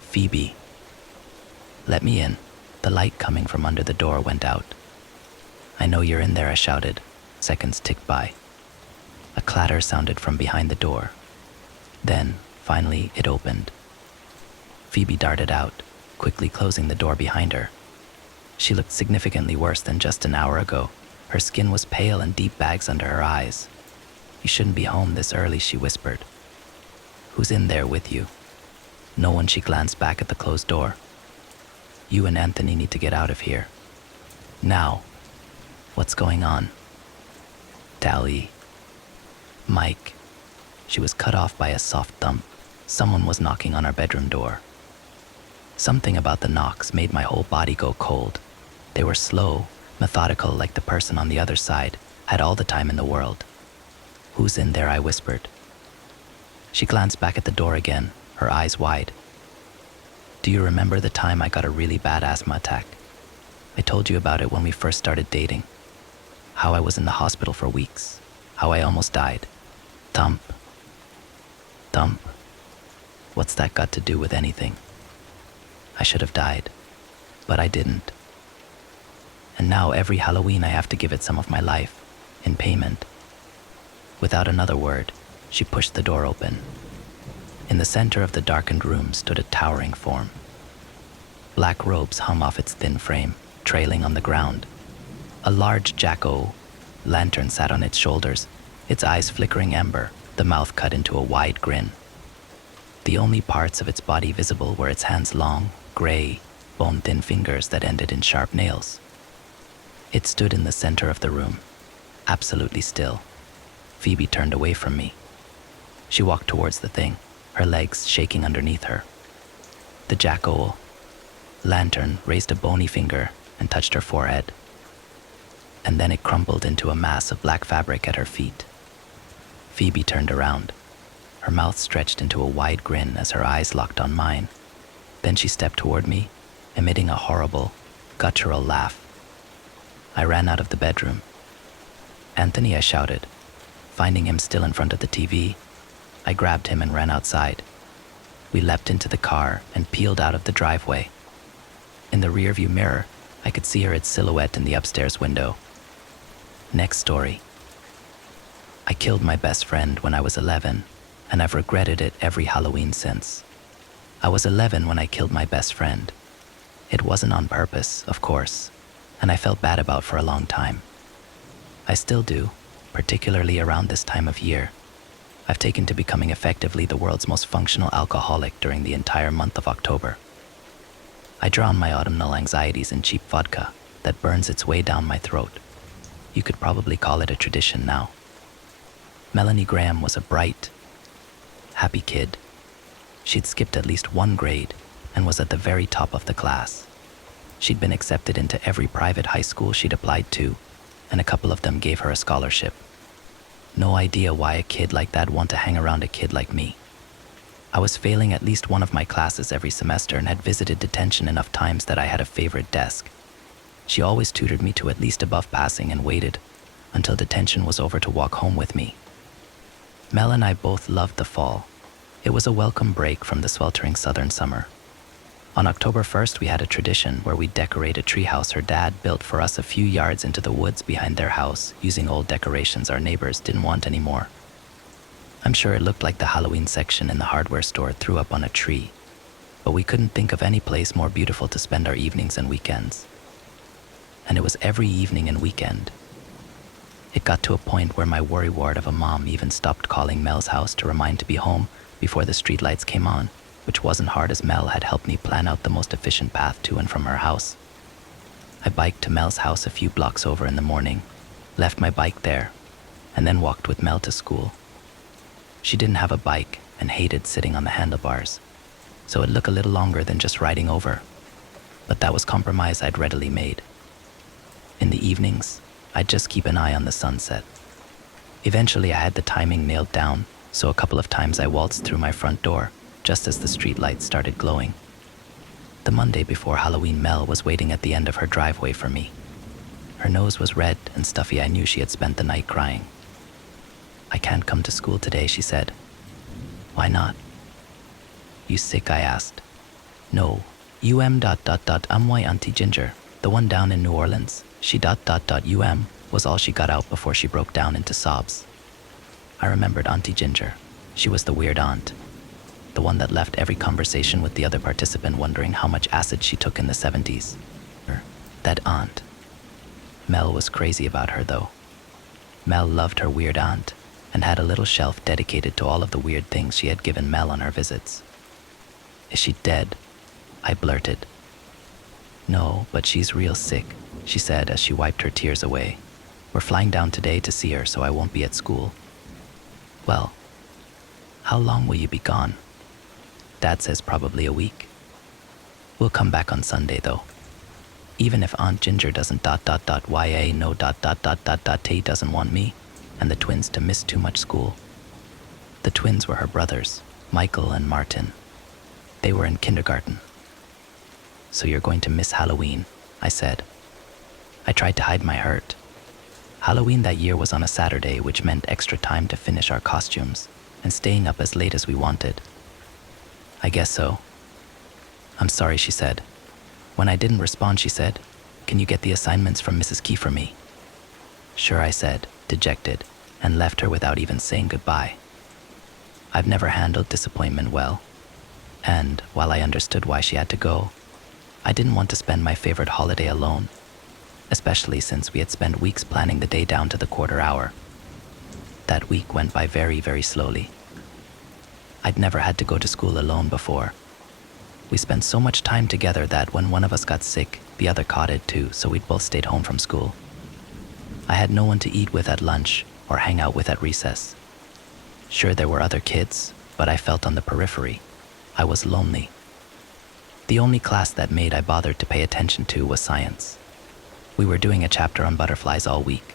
Phoebe. Let me in. The light coming from under the door went out. I know you're in there, I shouted. Seconds ticked by. A clatter sounded from behind the door. Then, finally, it opened. Phoebe darted out, quickly closing the door behind her. She looked significantly worse than just an hour ago. Her skin was pale and deep bags under her eyes. You shouldn't be home this early, she whispered. Who's in there with you? No one, she glanced back at the closed door. You and Anthony need to get out of here. Now. What's going on? Dally. Mike. She was cut off by a soft thump. Someone was knocking on our bedroom door. Something about the knocks made my whole body go cold. They were slow, methodical, like the person on the other side had all the time in the world. Who's in there? I whispered. She glanced back at the door again, her eyes wide. Do you remember the time I got a really bad asthma attack? I told you about it when we first started dating. How I was in the hospital for weeks. How I almost died. Thump. Thump. What's that got to do with anything? I should have died, but I didn't. And now every Halloween I have to give it some of my life, in payment. Without another word, she pushed the door open. In the center of the darkened room stood a towering form. Black robes hung off its thin frame, trailing on the ground. A large jack-o'-lantern sat on its shoulders, its eyes flickering ember, the mouth cut into a wide grin. The only parts of its body visible were its hands' long, gray, bone-thin fingers that ended in sharp nails. It stood in the center of the room, absolutely still. Phoebe turned away from me. She walked towards the thing, her legs shaking underneath her. The jack-o'-lantern raised a bony finger and touched her forehead. And then it crumpled into a mass of black fabric at her feet. Phoebe turned around. Her mouth stretched into a wide grin as her eyes locked on mine. Then she stepped toward me, emitting a horrible, guttural laugh. I ran out of the bedroom. Anthony, I shouted. Finding him still in front of the TV, I grabbed him and ran outside. We leapt into the car and peeled out of the driveway. In the rearview mirror, I could see her its silhouette in the upstairs window. Next story. I killed my best friend when I was 11, and I've regretted it every Halloween since. I was 11 when I killed my best friend. It wasn't on purpose, of course, and I felt bad about for a long time. I still do, particularly around this time of year. I've taken to becoming effectively the world's most functional alcoholic during the entire month of October. I drown my autumnal anxieties in cheap vodka that burns its way down my throat. You could probably call it a tradition now. Melanie Graham was a bright, happy kid. She'd skipped at least one grade and was at the very top of the class. She'd been accepted into every private high school she'd applied to, and a couple of them gave her a scholarship. No idea why a kid like that wanted to hang around a kid like me. I was failing at least one of my classes every semester and had visited detention enough times that I had a favorite desk. She always tutored me to at least above passing and waited until detention was over to walk home with me. Mel and I both loved the fall. It was a welcome break from the sweltering southern summer. On October 1st, we had a tradition where we'd decorate a treehouse her dad built for us a few yards into the woods behind their house using old decorations our neighbors didn't want anymore. I'm sure it looked like the Halloween section in the hardware store threw up on a tree, but we couldn't think of any place more beautiful to spend our evenings and weekends. And it was every evening and weekend. It got to a point where my worrywart of a mom even stopped calling Mel's house to remind to be home before the streetlights came on, which wasn't hard as Mel had helped me plan out the most efficient path to and from her house. I biked to Mel's house a few blocks over in the morning, left my bike there, and then walked with Mel to school. She didn't have a bike and hated sitting on the handlebars, so it looked a little longer than just riding over, but that was compromise I'd readily made. In the evenings, I'd just keep an eye on the sunset. Eventually, I had the timing nailed down, so a couple of times I waltzed through my front door just as the street lights started glowing. The Monday before Halloween, Mel was waiting at the end of her driveway for me. Her nose was red and stuffy. I knew she had spent the night crying. "I can't come to school today," she said. "Why not?" "You sick?" I asked. "No, I'm my Auntie Ginger, the one down in New Orleans. She was all she got out before she broke down into sobs. I remembered Auntie Ginger. She was the weird aunt, the one that left every conversation with the other participant wondering how much acid she took in the 70s. That aunt. Mel was crazy about her, though. Mel loved her weird aunt and had a little shelf dedicated to all of the weird things she had given Mel on her visits. "Is she dead?" I blurted. "No, but she's real sick," she said as she wiped her tears away. "We're flying down today to see her, so I won't be at school." "Well, how long will you be gone?" "Dad says probably a week. We'll come back on Sunday, though. Even if Aunt Ginger doesn't T doesn't want me and the twins to miss too much school." The twins were her brothers, Michael and Martin. They were in kindergarten. "So you're going to miss Halloween," I said. I tried to hide my hurt. Halloween that year was on a Saturday, which meant extra time to finish our costumes and staying up as late as we wanted. "I guess so." "I'm sorry," she said. When I didn't respond, she said, "Can you get the assignments from Mrs. Key for me?" "Sure," I said, dejected, and left her without even saying goodbye. I've never handled disappointment well, and while I understood why she had to go, I didn't want to spend my favorite holiday alone, especially since we had spent weeks planning the day down to the quarter hour. That week went by very, very slowly. I'd never had to go to school alone before. We spent so much time together that when one of us got sick, the other caught it too, so we'd both stayed home from school. I had no one to eat with at lunch or hang out with at recess. Sure, there were other kids, but I felt on the periphery. I was lonely. The only class that made I bothered to pay attention to was science. We were doing a chapter on butterflies all week.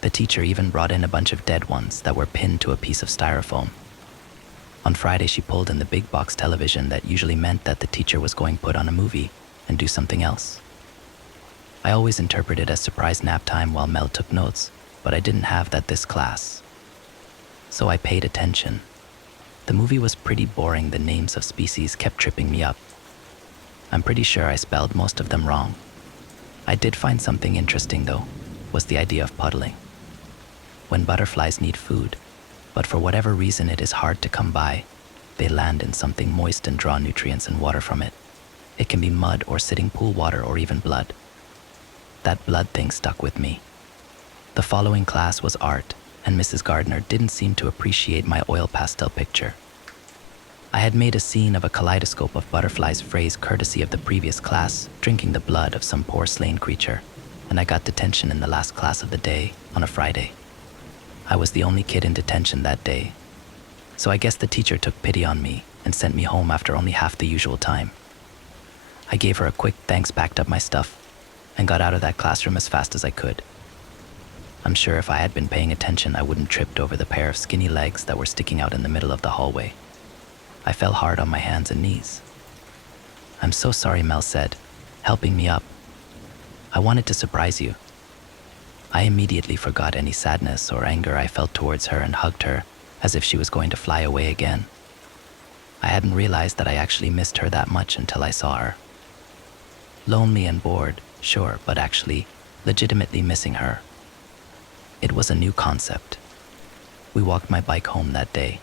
The teacher even brought in a bunch of dead ones that were pinned to a piece of styrofoam. On Friday, she pulled in the big box television that usually meant that the teacher was going to put on a movie and do something else. I always interpreted as surprise nap time while Mel took notes, but I didn't have that this class. So I paid attention. The movie was pretty boring. The names of species kept tripping me up. I'm pretty sure I spelled most of them wrong. I did find something interesting, though, was the idea of puddling. When butterflies need food, but for whatever reason it is hard to come by, they land in something moist and draw nutrients and water from it. It can be mud or sitting pool water or even blood. That blood thing stuck with me. The following class was art, and Mrs. Gardner didn't seem to appreciate my oil pastel picture. I had made a scene of a kaleidoscope of butterflies phrase courtesy of the previous class, drinking the blood of some poor slain creature, and I got detention in the last class of the day on a Friday. I was the only kid in detention that day, so I guess the teacher took pity on me and sent me home after only half the usual time. I gave her a quick thanks, packed up my stuff, and got out of that classroom as fast as I could. I'm sure if I had been paying attention, I wouldn't tripped over the pair of skinny legs that were sticking out in the middle of the hallway. I fell hard on my hands and knees. "I'm so sorry," Mel said, helping me up. "I wanted to surprise you." I immediately forgot any sadness or anger I felt towards her and hugged her as if she was going to fly away again. I hadn't realized that I actually missed her that much until I saw her. Lonely and bored, sure, but actually, legitimately missing her. It was a new concept. We walked my bike home that day.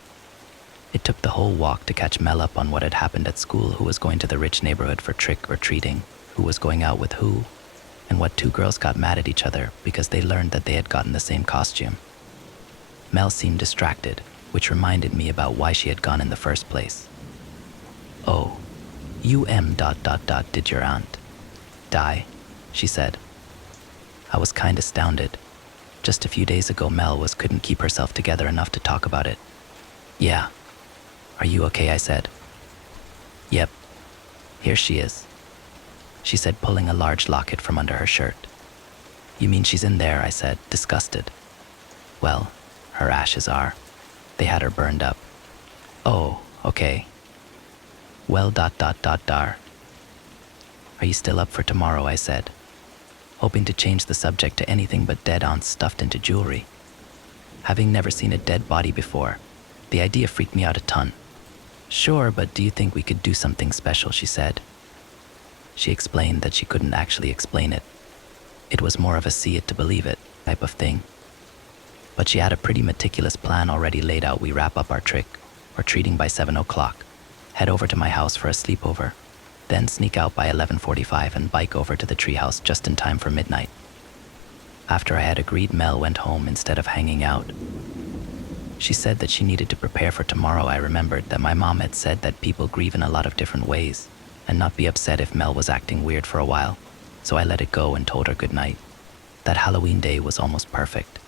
It took the whole walk to catch Mel up on what had happened at school, who was going to the rich neighborhood for trick-or-treating, who was going out with who, and what two girls got mad at each other because they learned that they had gotten the same costume. Mel seemed distracted, which reminded me about why she had gone in the first place. "Oh, did your aunt die?" she said. I was kind of astounded. Just a few days ago, Mel couldn't keep herself together enough to talk about it. "Yeah. Are you okay?" I said. "Yep. Here she is," she said, pulling a large locket from under her shirt. "You mean she's in there?" I said, disgusted. "Well, her ashes are. They had her burned up." "Oh, okay. Well, dar. Are you still up for tomorrow?" I said, hoping to change the subject to anything but dead aunts stuffed into jewelry. Having never seen a dead body before, the idea freaked me out a ton. "Sure, but do you think we could do something special?" she said. She explained that she couldn't actually explain it. It was more of a see it to believe it type of thing. But she had a pretty meticulous plan already laid out. We wrap up our trick-or-treating by 7 o'clock, head over to my house for a sleepover, then sneak out by 11:45 and bike over to the treehouse just in time for midnight. After I had agreed, Mel went home instead of hanging out. She said that she needed to prepare for tomorrow. I remembered that my mom had said that people grieve in a lot of different ways and not be upset if Mel was acting weird for a while, so I let it go and told her good night. That Halloween day was almost perfect.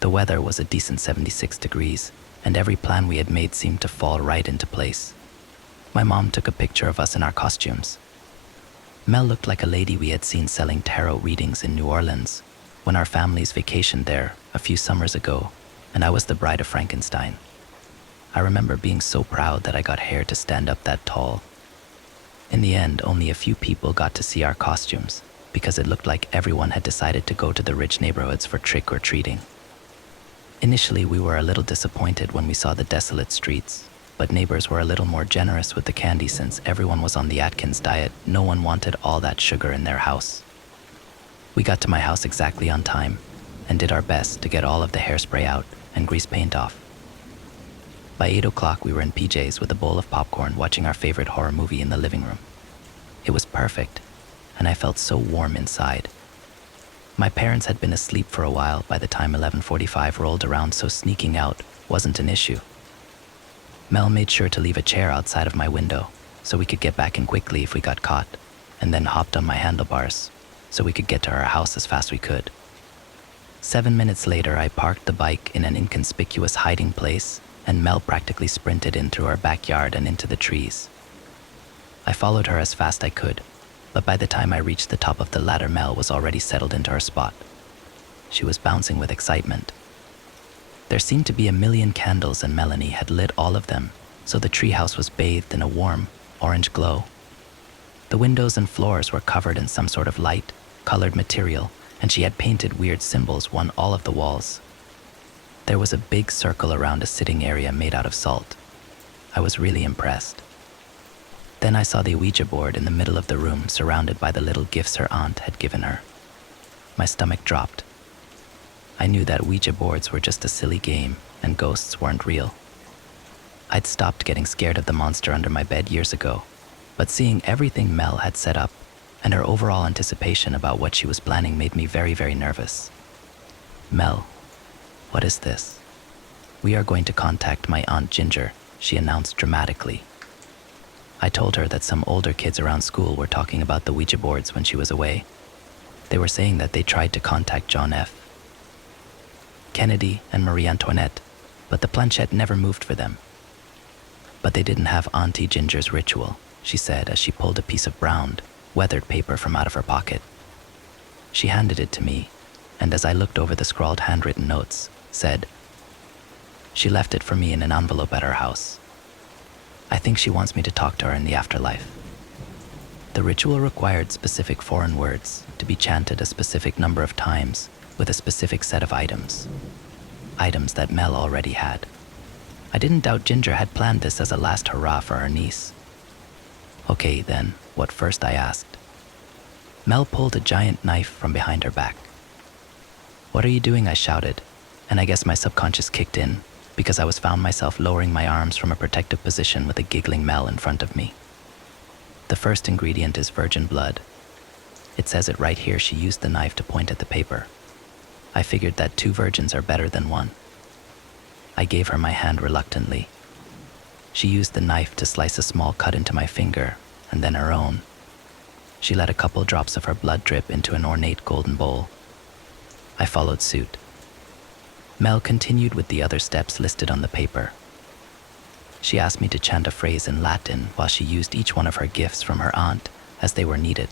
The weather was a decent 76 degrees, and every plan we had made seemed to fall right into place. My mom took a picture of us in our costumes. Mel looked like a lady we had seen selling tarot readings in New Orleans when our families vacationed there a few summers ago, and I was the bride of Frankenstein. I remember being so proud that I got hair to stand up that tall. In the end, only a few people got to see our costumes because it looked like everyone had decided to go to the rich neighborhoods for trick-or-treating. Initially, we were a little disappointed when we saw the desolate streets, but neighbors were a little more generous with the candy since everyone was on the Atkins diet. No one wanted all that sugar in their house. We got to my house exactly on time and did our best to get all of the hairspray out and grease paint off. By 8 o'clock, we were in PJs with a bowl of popcorn watching our favorite horror movie in the living room. It was perfect, and I felt so warm inside. My parents had been asleep for a while by the time 11:45 rolled around, so sneaking out wasn't an issue. Mel made sure to leave a chair outside of my window so we could get back in quickly if we got caught, and then hopped on my handlebars so we could get to our house as fast as we could. 7 minutes later, I parked the bike in an inconspicuous hiding place, and Mel practically sprinted in through our backyard and into the trees. I followed her as fast as I could, but by the time I reached the top of the ladder, Mel was already settled into her spot. She was bouncing with excitement. There seemed to be a million candles, and Melanie had lit all of them, so the treehouse was bathed in a warm, orange glow. The windows and floors were covered in some sort of light, colored material, and she had painted weird symbols on all of the walls. There was a big circle around a sitting area made out of salt. I was really impressed. Then I saw the Ouija board in the middle of the room, surrounded by the little gifts her aunt had given her. My stomach dropped. I knew that Ouija boards were just a silly game and ghosts weren't real. I'd stopped getting scared of the monster under my bed years ago, but seeing everything Mel had set up and her overall anticipation about what she was planning made me very, very nervous. "Mel, what is this?" "We are going to contact my Aunt Ginger," she announced dramatically. I told her that some older kids around school were talking about the Ouija boards when she was away. They were saying that they tried to contact John F. Kennedy and Marie Antoinette, but the planchette never moved for them. "But they didn't have Auntie Ginger's ritual," she said as she pulled a piece of browned, weathered paper from out of her pocket. She handed it to me, and as I looked over the scrawled handwritten notes, said, "She left it for me in an envelope at her house." I think she wants me to talk to her in the afterlife. The ritual required specific foreign words to be chanted a specific number of times with a specific set of items. Items that Mel already had. I didn't doubt Ginger had planned this as a last hurrah for her niece. Okay, then, what first? I asked. Mel pulled a giant knife from behind her back. What are you doing? I shouted, and I guess my subconscious kicked in because I was found myself lowering my arms from a protective position with a giggling Mel in front of me. The first ingredient is virgin blood. It says it right here. She used the knife to point at the paper. I figured that 2 virgins are better than 1. I gave her my hand reluctantly. She used the knife to slice a small cut into my finger, and then her own. She let a couple drops of her blood drip into an ornate golden bowl. I followed suit. Mel continued with the other steps listed on the paper. She asked me to chant a phrase in Latin while she used each one of her gifts from her aunt as they were needed.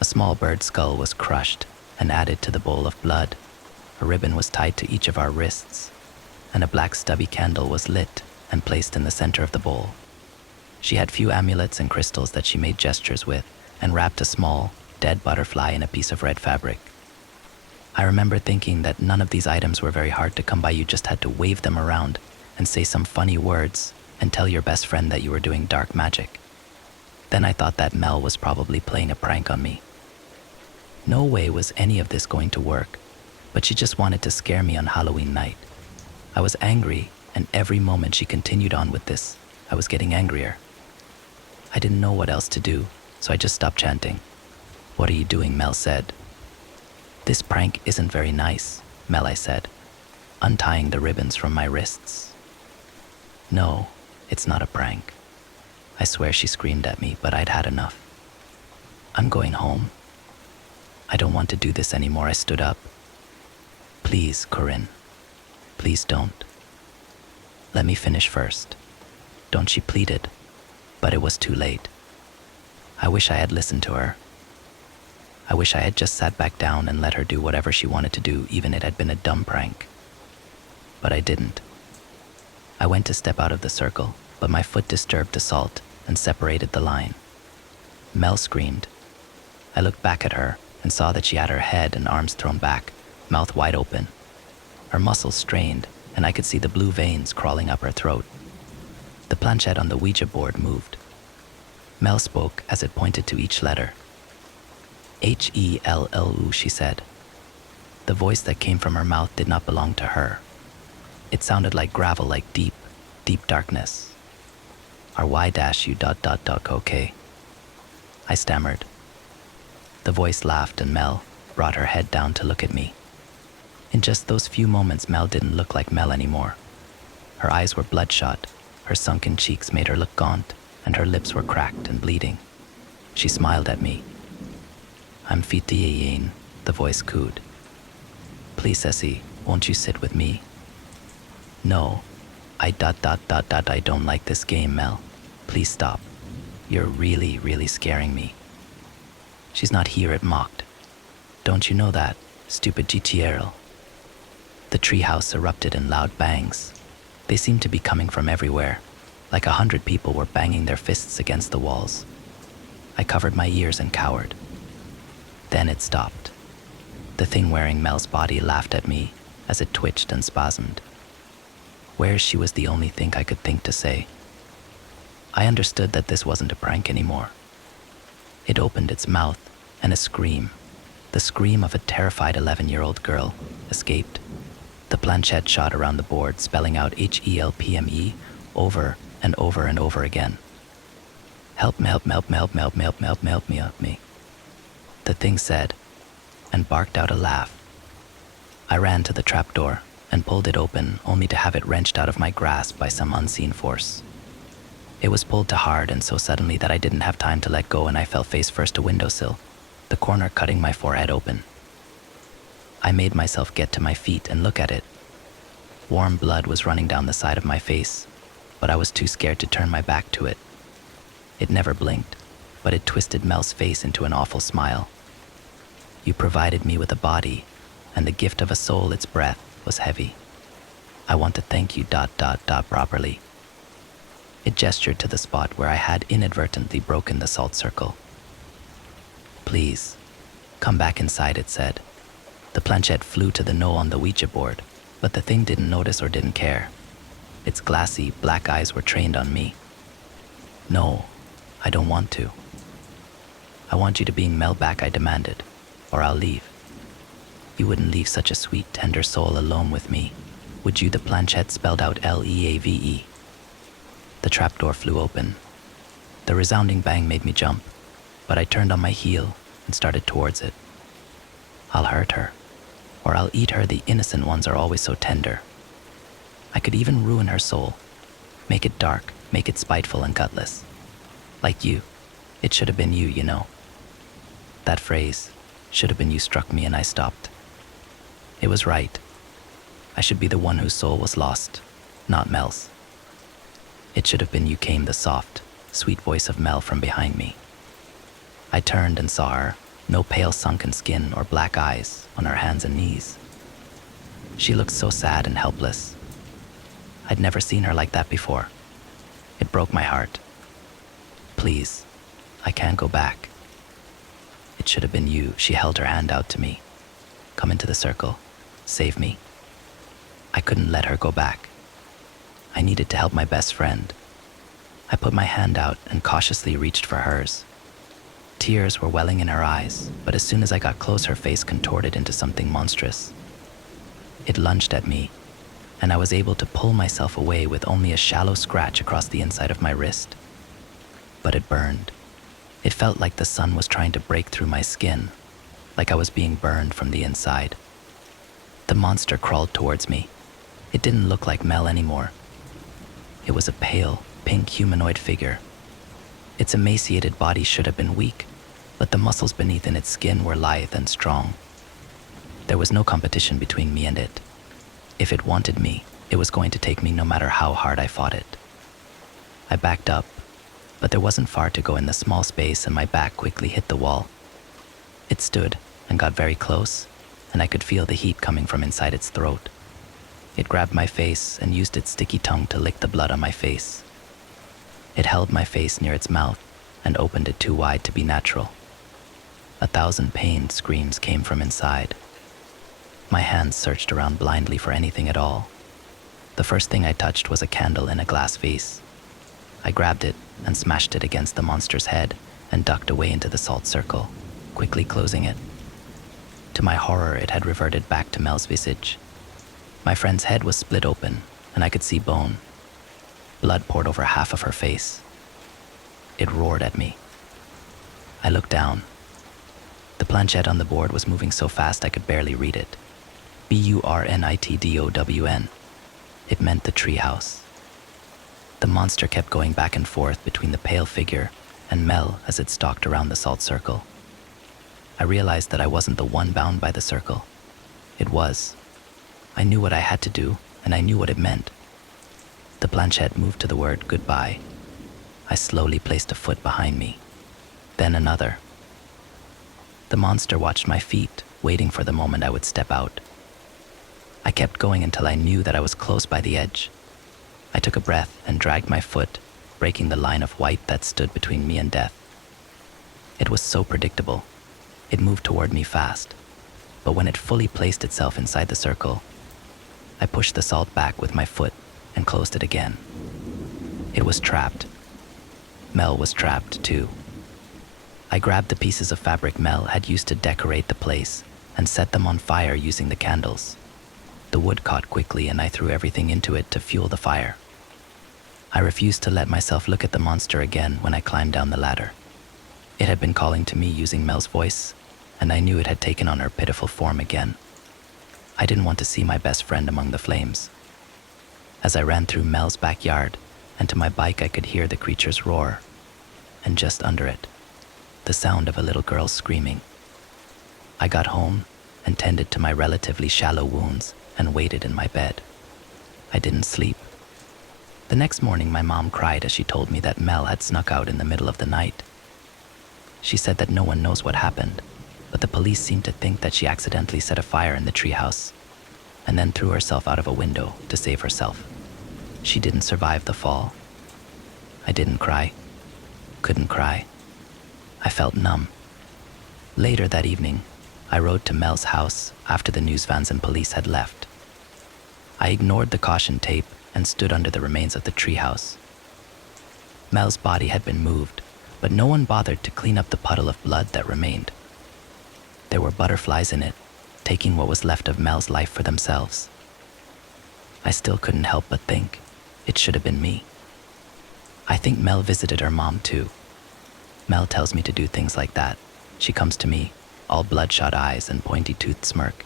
A small bird skull was crushed and added to the bowl of blood. A ribbon was tied to each of our wrists, and a black stubby candle was lit and placed in the center of the bowl. She had few amulets and crystals that she made gestures with, and wrapped a small, dead butterfly in a piece of red fabric. I remember thinking that none of these items were very hard to come by. You just had to wave them around and say some funny words and tell your best friend that you were doing dark magic. Then I thought that Mel was probably playing a prank on me. No way was any of this going to work, but she just wanted to scare me on Halloween night. I was angry, and every moment she continued on with this, I was getting angrier. I didn't know what else to do, so I just stopped chanting. What are you doing? Mel said. This prank isn't very nice, Mel, I said, untying the ribbons from my wrists. No, it's not a prank. I swear, she screamed at me, but I'd had enough. I'm going home. I don't want to do this anymore. I stood up. Please, Corinne. Please don't. Let me finish first. Don't, she pleaded, but it was too late. I wish I had listened to her. I wish I had just sat back down and let her do whatever she wanted to do, even if it had been a dumb prank. But I didn't. I went to step out of the circle, but my foot disturbed the salt and separated the line. Mel screamed. I looked back at her and saw that she had her head and arms thrown back, mouth wide open. Her muscles strained, and I could see the blue veins crawling up her throat. The planchette on the Ouija board moved. Mel spoke as it pointed to each letter. H-E-L-L-U, she said. The voice that came from her mouth did not belong to her. It sounded like gravel, like deep, deep darkness. R-Y-U ... okay. I stammered. The voice laughed, and Mel brought her head down to look at me. In just those few moments, Mel didn't look like Mel anymore. Her eyes were bloodshot, her sunken cheeks made her look gaunt, and her lips were cracked and bleeding. She smiled at me. I'm Fitiyin, the voice cooed. Please, Essie, won't you sit with me? No, I ... I don't like this game, Mel. Please stop. You're really, really scaring me. She's not here, it mocked. Don't you know that, stupid GTRL? The treehouse erupted in loud bangs. They seemed to be coming from everywhere, like 100 people were banging their fists against the walls. I covered my ears and cowered. Then it stopped. The thing wearing Mel's body laughed at me as it twitched and spasmed. Where she was the only thing I could think to say. I understood that this wasn't a prank anymore. It opened its mouth, and a scream, the scream of a terrified 11-year-old girl, escaped. The planchette shot around the board, spelling out HELPME over and over and over again. Help me, help me, help me, help me, help me, help me, help me, help me, help me. The thing said, and barked out a laugh. I ran to the trapdoor and pulled it open, only to have it wrenched out of my grasp by some unseen force. It was pulled to hard and so suddenly that I didn't have time to let go, and I fell face first to windowsill, the corner cutting my forehead open. I made myself get to my feet and look at it. Warm blood was running down the side of my face, but I was too scared to turn my back to it. It never blinked, but it twisted Mel's face into an awful smile. You provided me with a body, and the gift of a soul, its breath was heavy. I want to thank you ... properly. It gestured to the spot where I had inadvertently broken the salt circle. "Please, come back inside," it said. The planchette flew to the no on the Ouija board, but the thing didn't notice or didn't care. Its glassy, black eyes were trained on me. "No, I don't want to. I want you to bring Mel back," I demanded, "or I'll leave." "You wouldn't leave such a sweet, tender soul alone with me, would you?" The planchette spelled out Leave. The trapdoor flew open. The resounding bang made me jump, but I turned on my heel and started towards it. "I'll hurt her, or I'll eat her. The innocent ones are always so tender. I could even ruin her soul, make it dark, make it spiteful and gutless. Like you. It should have been you, you know." That phrase, "should have been you," struck me and I stopped. It was right. I should be the one whose soul was lost, not Mel's. "It should have been you," came the soft, sweet voice of Mel from behind me. I turned and saw her, no pale sunken skin or black eyes, on her hands and knees. She looked so sad and helpless. I'd never seen her like that before. It broke my heart. "Please, I can't go back." "It should have been you." She held her hand out to me. "Come into the circle. Save me." I couldn't let her go back. I needed to help my best friend. I put my hand out and cautiously reached for hers. Tears were welling in her eyes, but as soon as I got close, her face contorted into something monstrous. It lunged at me, and I was able to pull myself away with only a shallow scratch across the inside of my wrist. But it burned. It felt like the sun was trying to break through my skin, like I was being burned from the inside. The monster crawled towards me. It didn't look like Mel anymore. It was a pale, pink humanoid figure. Its emaciated body should have been weak, but the muscles beneath in its skin were lithe and strong. There was no competition between me and it. If it wanted me, it was going to take me no matter how hard I fought it. I backed up, but there wasn't far to go in the small space, and my back quickly hit the wall. It stood and got very close, and I could feel the heat coming from inside its throat. It grabbed my face and used its sticky tongue to lick the blood on my face. It held my face near its mouth and opened it too wide to be natural. 1,000 pained screams came from inside. My hands searched around blindly for anything at all. The first thing I touched was a candle in a glass vase. I grabbed it and smashed it against the monster's head and ducked away into the salt circle, quickly closing it. To my horror, it had reverted back to Mel's visage. My friend's head was split open, and I could see bone. Blood poured over half of her face. It roared at me. I looked down. The planchette on the board was moving so fast I could barely read it. Burnitdown. It meant the treehouse. The monster kept going back and forth between the pale figure and Mel as it stalked around the salt circle. I realized that I wasn't the one bound by the circle. It was. I knew what I had to do, and I knew what it meant. The planchette moved to the word goodbye. I slowly placed a foot behind me, then another. The monster watched my feet, waiting for the moment I would step out. I kept going until I knew that I was close by the edge. I took a breath and dragged my foot, breaking the line of white that stood between me and death. It was so predictable. It moved toward me fast, but when it fully placed itself inside the circle, I pushed the salt back with my foot and closed it again. It was trapped. Mel was trapped too. I grabbed the pieces of fabric Mel had used to decorate the place and set them on fire using the candles. The wood caught quickly and I threw everything into it to fuel the fire. I refused to let myself look at the monster again when I climbed down the ladder. It had been calling to me using Mel's voice, and I knew it had taken on her pitiful form again. I didn't want to see my best friend among the flames. As I ran through Mel's backyard and to my bike, I could hear the creature's roar, and just under it, the sound of a little girl screaming. I got home and tended to my relatively shallow wounds and waited in my bed. I didn't sleep. The next morning, my mom cried as she told me that Mel had snuck out in the middle of the night. She said that no one knows what happened, but the police seemed to think that she accidentally set a fire in the treehouse and then threw herself out of a window to save herself. She didn't survive the fall. I didn't cry. Couldn't cry. I felt numb. Later that evening, I rode to Mel's house after the news vans and police had left. I ignored the caution tape and stood under the remains of the treehouse. Mel's body had been moved, but no one bothered to clean up the puddle of blood that remained. There were butterflies in it, taking what was left of Mel's life for themselves. I still couldn't help but think it should have been me. I think Mel visited her mom too. Mel tells me to do things like that. She comes to me, all bloodshot eyes and pointy-toothed smirk,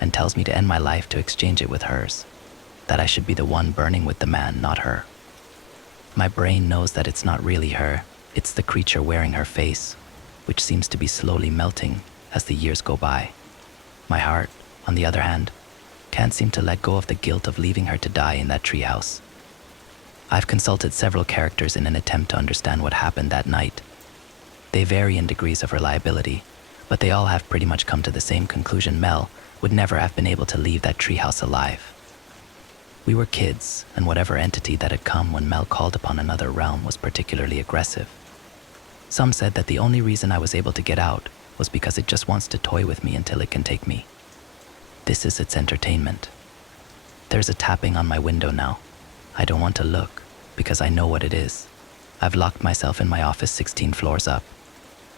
and tells me to end my life to exchange it with hers, that I should be the one burning with the man, not her. My brain knows that it's not really her, it's the creature wearing her face, which seems to be slowly melting as the years go by. My heart, on the other hand, can't seem to let go of the guilt of leaving her to die in that treehouse. I've consulted several characters in an attempt to understand what happened that night. They vary in degrees of reliability, but they all have pretty much come to the same conclusion: Mel would never have been able to leave that treehouse alive. We were kids, and whatever entity that had come when Mel called upon another realm was particularly aggressive. Some said that the only reason I was able to get out was because it just wants to toy with me until it can take me. This is its entertainment. There's a tapping on my window now. I don't want to look, because I know what it is. I've locked myself in my office 16 floors up.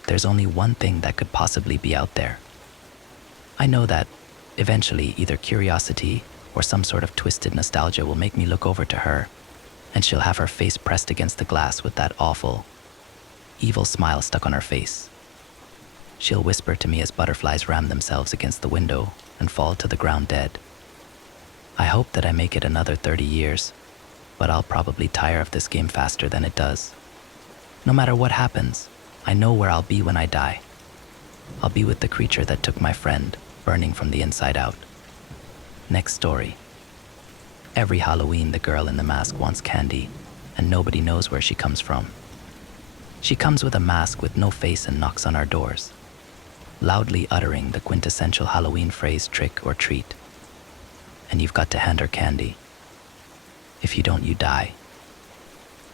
There's only one thing that could possibly be out there. I know that, eventually, either curiosity or some sort of twisted nostalgia will make me look over to her, and she'll have her face pressed against the glass with that awful, evil smile stuck on her face. She'll whisper to me as butterflies ram themselves against the window and fall to the ground dead. I hope that I make it another 30 years, but I'll probably tire of this game faster than it does. No matter what happens, I know where I'll be when I die. I'll be with the creature that took my friend, burning from the inside out. Next story. Every Halloween, the girl in the mask wants candy, and nobody knows where she comes from. She comes with a mask with no face and knocks on our doors, loudly uttering the quintessential Halloween phrase, trick or treat. And you've got to hand her candy. If you don't, you die.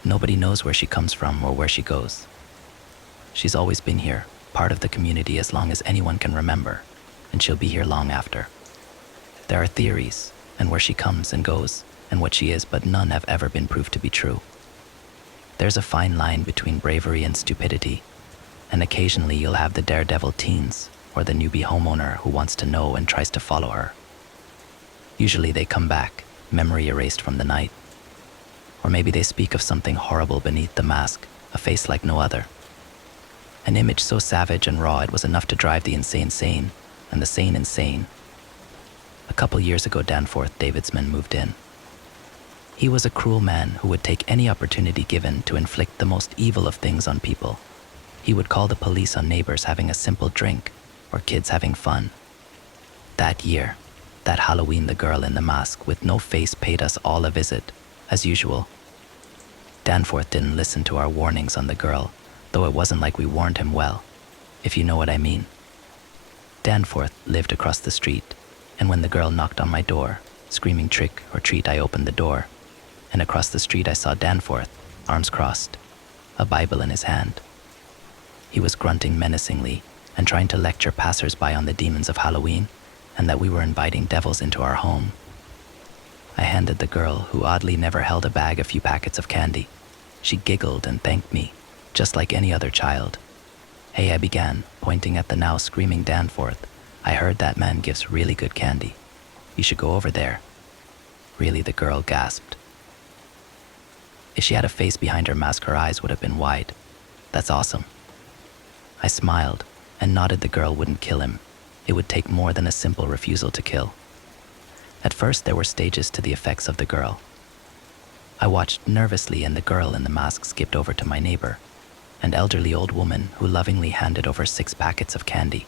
Nobody knows where she comes from or where she goes. She's always been here, part of the community as long as anyone can remember, and she'll be here long after. There are theories, and where she comes and goes, and what she is, but none have ever been proved to be true. There's a fine line between bravery and stupidity, and occasionally you'll have the daredevil teens or the newbie homeowner who wants to know and tries to follow her. Usually they come back, memory erased from the night. Or maybe they speak of something horrible beneath the mask, a face like no other. An image so savage and raw it was enough to drive the insane sane, and the sane insane. A couple years ago, Danforth Davidsman moved in. He was a cruel man who would take any opportunity given to inflict the most evil of things on people. He would call the police on neighbors having a simple drink or kids having fun. That year, that Halloween, the girl in the mask with no face paid us all a visit, as usual. Danforth didn't listen to our warnings on the girl, though it wasn't like we warned him well, if you know what I mean. Danforth lived across the street, and when the girl knocked on my door, screaming trick or treat, I opened the door, and across the street I saw Danforth, arms crossed, a Bible in his hand. He was grunting menacingly and trying to lecture passers-by on the demons of Halloween and that we were inviting devils into our home. I handed the girl, who oddly never held a bag, a few packets of candy. She giggled and thanked me, just like any other child. "Hey," I began, pointing at the now screaming Danforth. "I heard that man gives really good candy. You should go over there." "Really?" the girl gasped. If she had a face behind her mask, her eyes would have been wide. "That's awesome." I smiled and nodded. The girl wouldn't kill him. It would take more than a simple refusal to kill. At first, there were stages to the effects of the girl. I watched nervously, and the girl in the mask skipped over to my neighbor, an elderly old woman who lovingly handed over 6 packets of candy.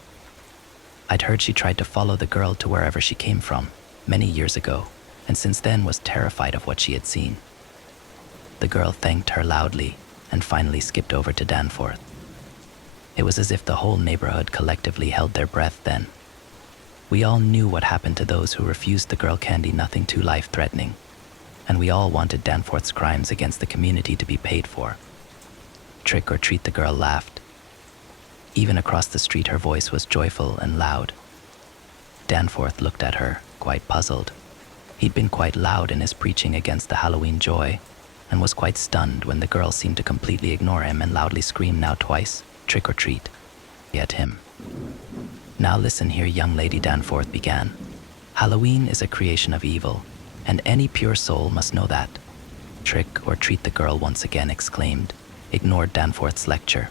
I'd heard she tried to follow the girl to wherever she came from many years ago, and since then was terrified of what she had seen. The girl thanked her loudly and finally skipped over to Danforth. It was as if the whole neighborhood collectively held their breath then. We all knew what happened to those who refused the girl candy, nothing too life-threatening. and we all wanted Danforth's crimes against the community to be paid for. Trick or treat, the girl laughed. Even across the street, her voice was joyful and loud. Danforth looked at her, quite puzzled. He'd been quite loud in his preaching against the Halloween joy, and was quite stunned when the girl seemed to completely ignore him and loudly screamed now twice, "Trick or treat," at him. "Now listen here, young lady," Danforth began. "Halloween is a creation of evil, and any pure soul must know that." "Trick or treat," the girl once again exclaimed, ignored Danforth's lecture.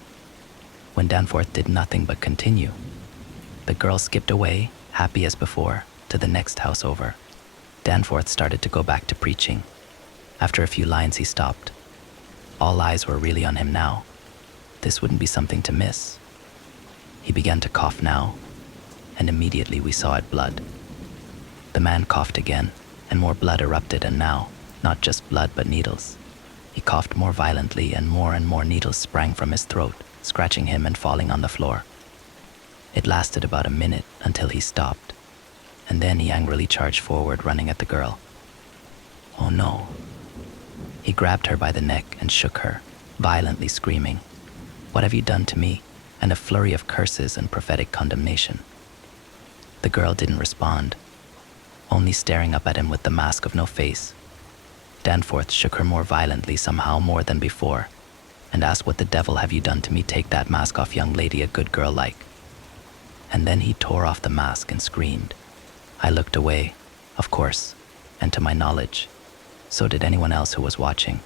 When Danforth did nothing but continue, the girl skipped away, happy as before, to the next house over. Danforth started to go back to preaching. After a few lines, he stopped. All eyes were really on him now. This wouldn't be something to miss. He began to cough now, and immediately we saw it blood. The man coughed again, and more blood erupted, and now, not just blood but needles. He coughed more violently, and more needles sprang from his throat, scratching him and falling on the floor. It lasted about a minute until he stopped, and then he angrily charged forward, running at the girl. Oh no. He grabbed her by the neck and shook her, violently screaming, "What have you done to me?" and a flurry of curses and prophetic condemnation. The girl didn't respond, only staring up at him with the mask of no face. Danforth shook her more violently, somehow more than before, and asked, "What the devil have you done to me? Take that mask off, young lady, a good girl like." And then he tore off the mask and screamed. I looked away, of course, and to my knowledge, so did anyone else who was watching.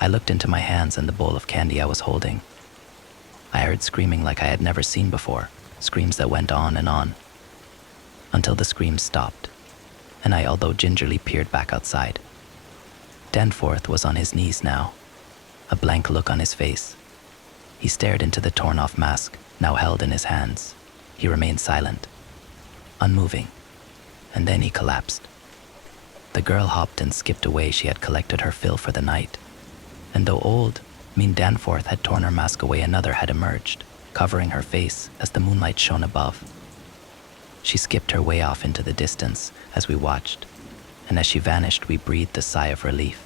I looked into my hands and the bowl of candy I was holding. I heard screaming like I had never seen before, screams that went on and on, until the screams stopped, and I, although gingerly, peered back outside. Danforth was on his knees now, a blank look on his face. He stared into the torn-off mask, now held in his hands. He remained silent, unmoving, and then he collapsed. The girl hopped and skipped away. She had collected her fill for the night, and though old, mean Danforth had torn her mask away, another had emerged, covering her face as the moonlight shone above. She skipped her way off into the distance as we watched, and as she vanished, we breathed a sigh of relief.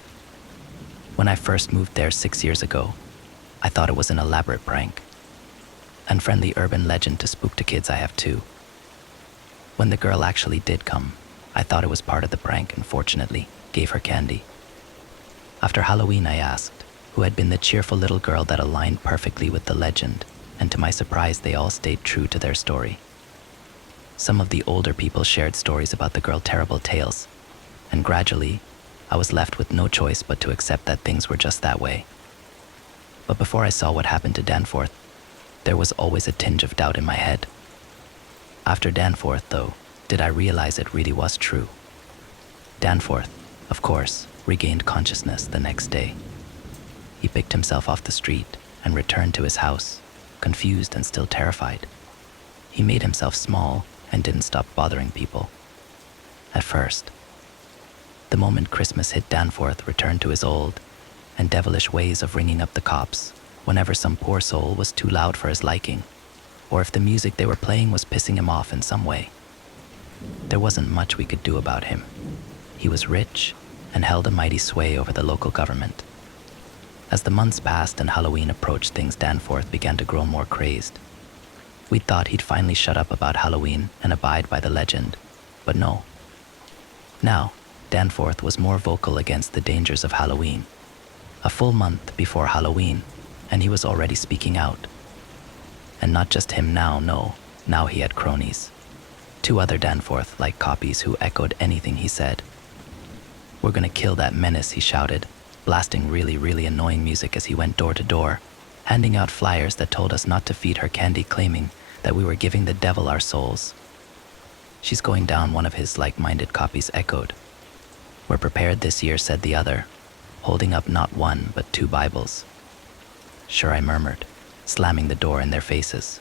When I first moved there 6 years ago, I thought it was an elaborate prank. Unfriendly urban legend to spook to kids, I have too. When the girl actually did come, I thought it was part of the prank and fortunately gave her candy. After Halloween, I asked who had been the cheerful little girl that aligned perfectly with the legend, and to my surprise, they all stayed true to their story. Some of the older people shared stories about the girl, terrible tales, and gradually, I was left with no choice but to accept that things were just that way. But before I saw what happened to Danforth, there was always a tinge of doubt in my head. After Danforth, though, did I realize it really was true. Danforth, of course, regained consciousness the next day. He picked himself off the street and returned to his house, confused and still terrified. He made himself small and didn't stop bothering people. At first, the moment Christmas hit, Danforth returned to his old and devilish ways of ringing up the cops whenever some poor soul was too loud for his liking, or if the music they were playing was pissing him off in some way. There wasn't much we could do about him. He was rich and held a mighty sway over the local government. As the months passed and Halloween approached, things Danforth began to grow more crazed. We thought he'd finally shut up about Halloween and abide by the legend, but no. Now, Danforth was more vocal against the dangers of Halloween. A full month before Halloween, and he was already speaking out. And not just him now, no. Now he had cronies. 2 other Danforth-like copies who echoed anything he said. "We're gonna kill that menace," he shouted, blasting really annoying music as he went door to door, handing out flyers that told us not to feed her candy, claiming that we were giving the devil our souls. "She's going down," one of his like-minded copies echoed. "We're prepared this year," said the other, holding up not 1 but 2 Bibles. "Sure," I murmured, slamming the door in their faces.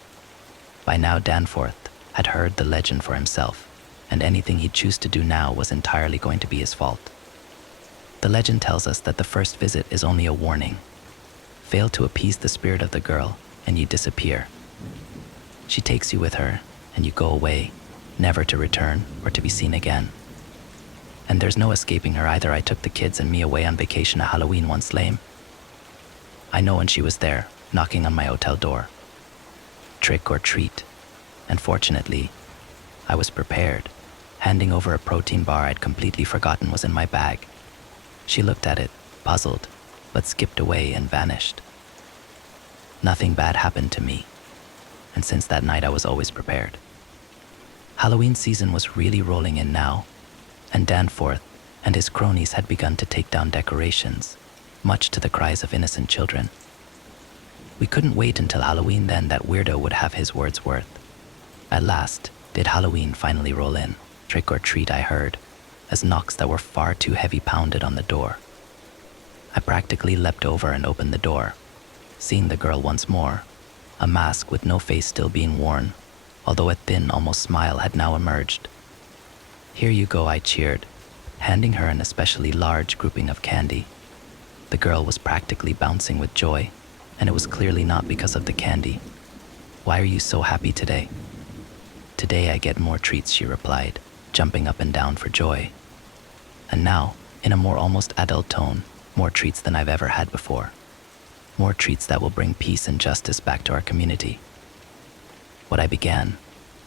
By now Danforth had heard the legend for himself, and anything he'd choose to do now was entirely going to be his fault. The legend tells us that the first visit is only a warning. Fail to appease the spirit of the girl, and you disappear. She takes you with her, and you go away, never to return or to be seen again. And there's no escaping her either. I took the kids and me away on vacation at Halloween once lame. I know when she was there, knocking on my hotel door. Trick or treat. And fortunately, I was prepared, handing over a protein bar I'd completely forgotten was in my bag. She looked at it, puzzled, but skipped away and vanished. Nothing bad happened to me, and since that night I was always prepared. Halloween season was really rolling in now, and Danforth and his cronies had begun to take down decorations, much to the cries of innocent children. We couldn't wait until Halloween then that weirdo would have his word's worth. At last, did Halloween finally roll in. Trick or treat, I heard, as knocks that were far too heavy pounded on the door. I practically leapt over and opened the door, seeing the girl once more, a mask with no face still being worn, although a thin, almost smile had now emerged. Here you go, I cheered, handing her an especially large grouping of candy. The girl was practically bouncing with joy, and it was clearly not because of the candy. Why are you so happy today? Today I get more treats, she replied, jumping up and down for joy. And now, in a more almost adult tone, more treats than I've ever had before. More treats that will bring peace and justice back to our community. What I began,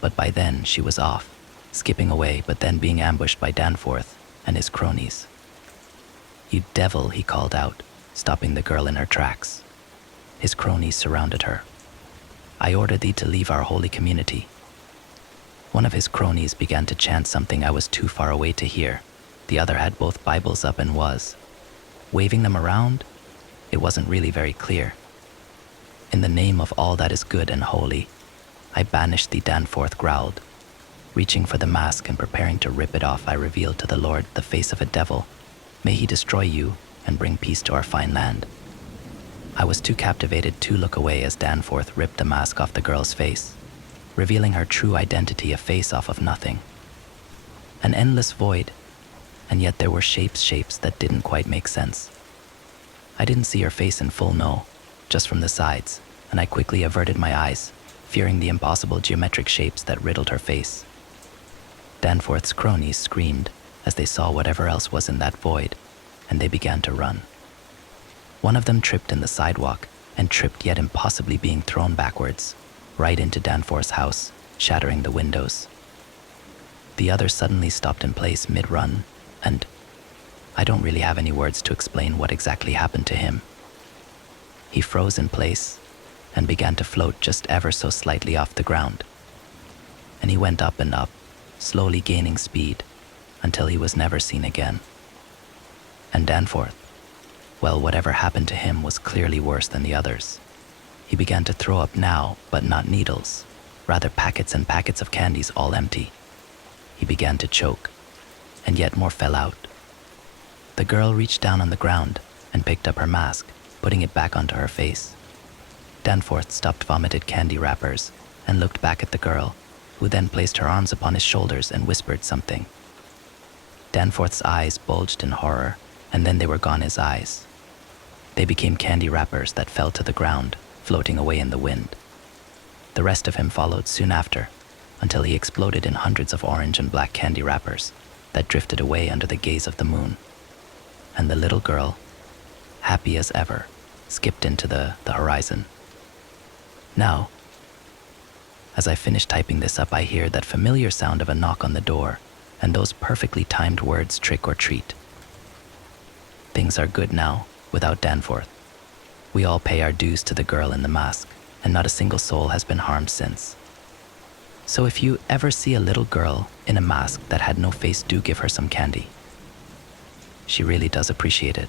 but by then she was off, skipping away but then being ambushed by Danforth and his cronies. You devil, he called out, stopping the girl in her tracks. His cronies surrounded her. I order thee to leave our holy community. One of his cronies began to chant something I was too far away to hear. The other had both Bibles up and was waving them around. It wasn't really very clear. In the name of all that is good and holy, I banish thee, Danforth growled. Reaching for the mask and preparing to rip it off, I revealed to the Lord the face of a devil. May he destroy you and bring peace to our fine land. I was too captivated to look away as Danforth ripped the mask off the girl's face, revealing her true identity, a face off of nothing. An endless void, and yet there were shapes that didn't quite make sense. I didn't see her face in full, no, just from the sides, and I quickly averted my eyes, fearing the impossible geometric shapes that riddled her face. Danforth's cronies screamed as they saw whatever else was in that void, and they began to run. One of them tripped in the sidewalk and tripped, yet impossibly being thrown backwards, right into Danforth's house, shattering the windows. The other suddenly stopped in place mid-run, and I don't really have any words to explain what exactly happened to him. He froze in place and began to float just ever so slightly off the ground. And he went up and up, slowly gaining speed, until he was never seen again. And Danforth, well, whatever happened to him was clearly worse than the others. He began to throw up now, but not needles, rather packets and packets of candies, all empty. He began to choke, and yet more fell out. The girl reached down on the ground and picked up her mask, putting it back onto her face. Danforth stopped vomited candy wrappers and looked back at the girl, who then placed her arms upon his shoulders and whispered something. Danforth's eyes bulged in horror, and then they were gone, his eyes. They became candy wrappers that fell to the ground, floating away in the wind. The rest of him followed soon after, until he exploded in hundreds of orange and black candy wrappers that drifted away under the gaze of the moon. And the little girl, happy as ever, skipped into the horizon. Now, as I finish typing this up, I hear that familiar sound of a knock on the door and those perfectly timed words, trick or treat. Things are good now, without Danforth. We all pay our dues to the girl in the mask, and not a single soul has been harmed since. So if you ever see a little girl in a mask that had no face, do give her some candy. She really does appreciate it.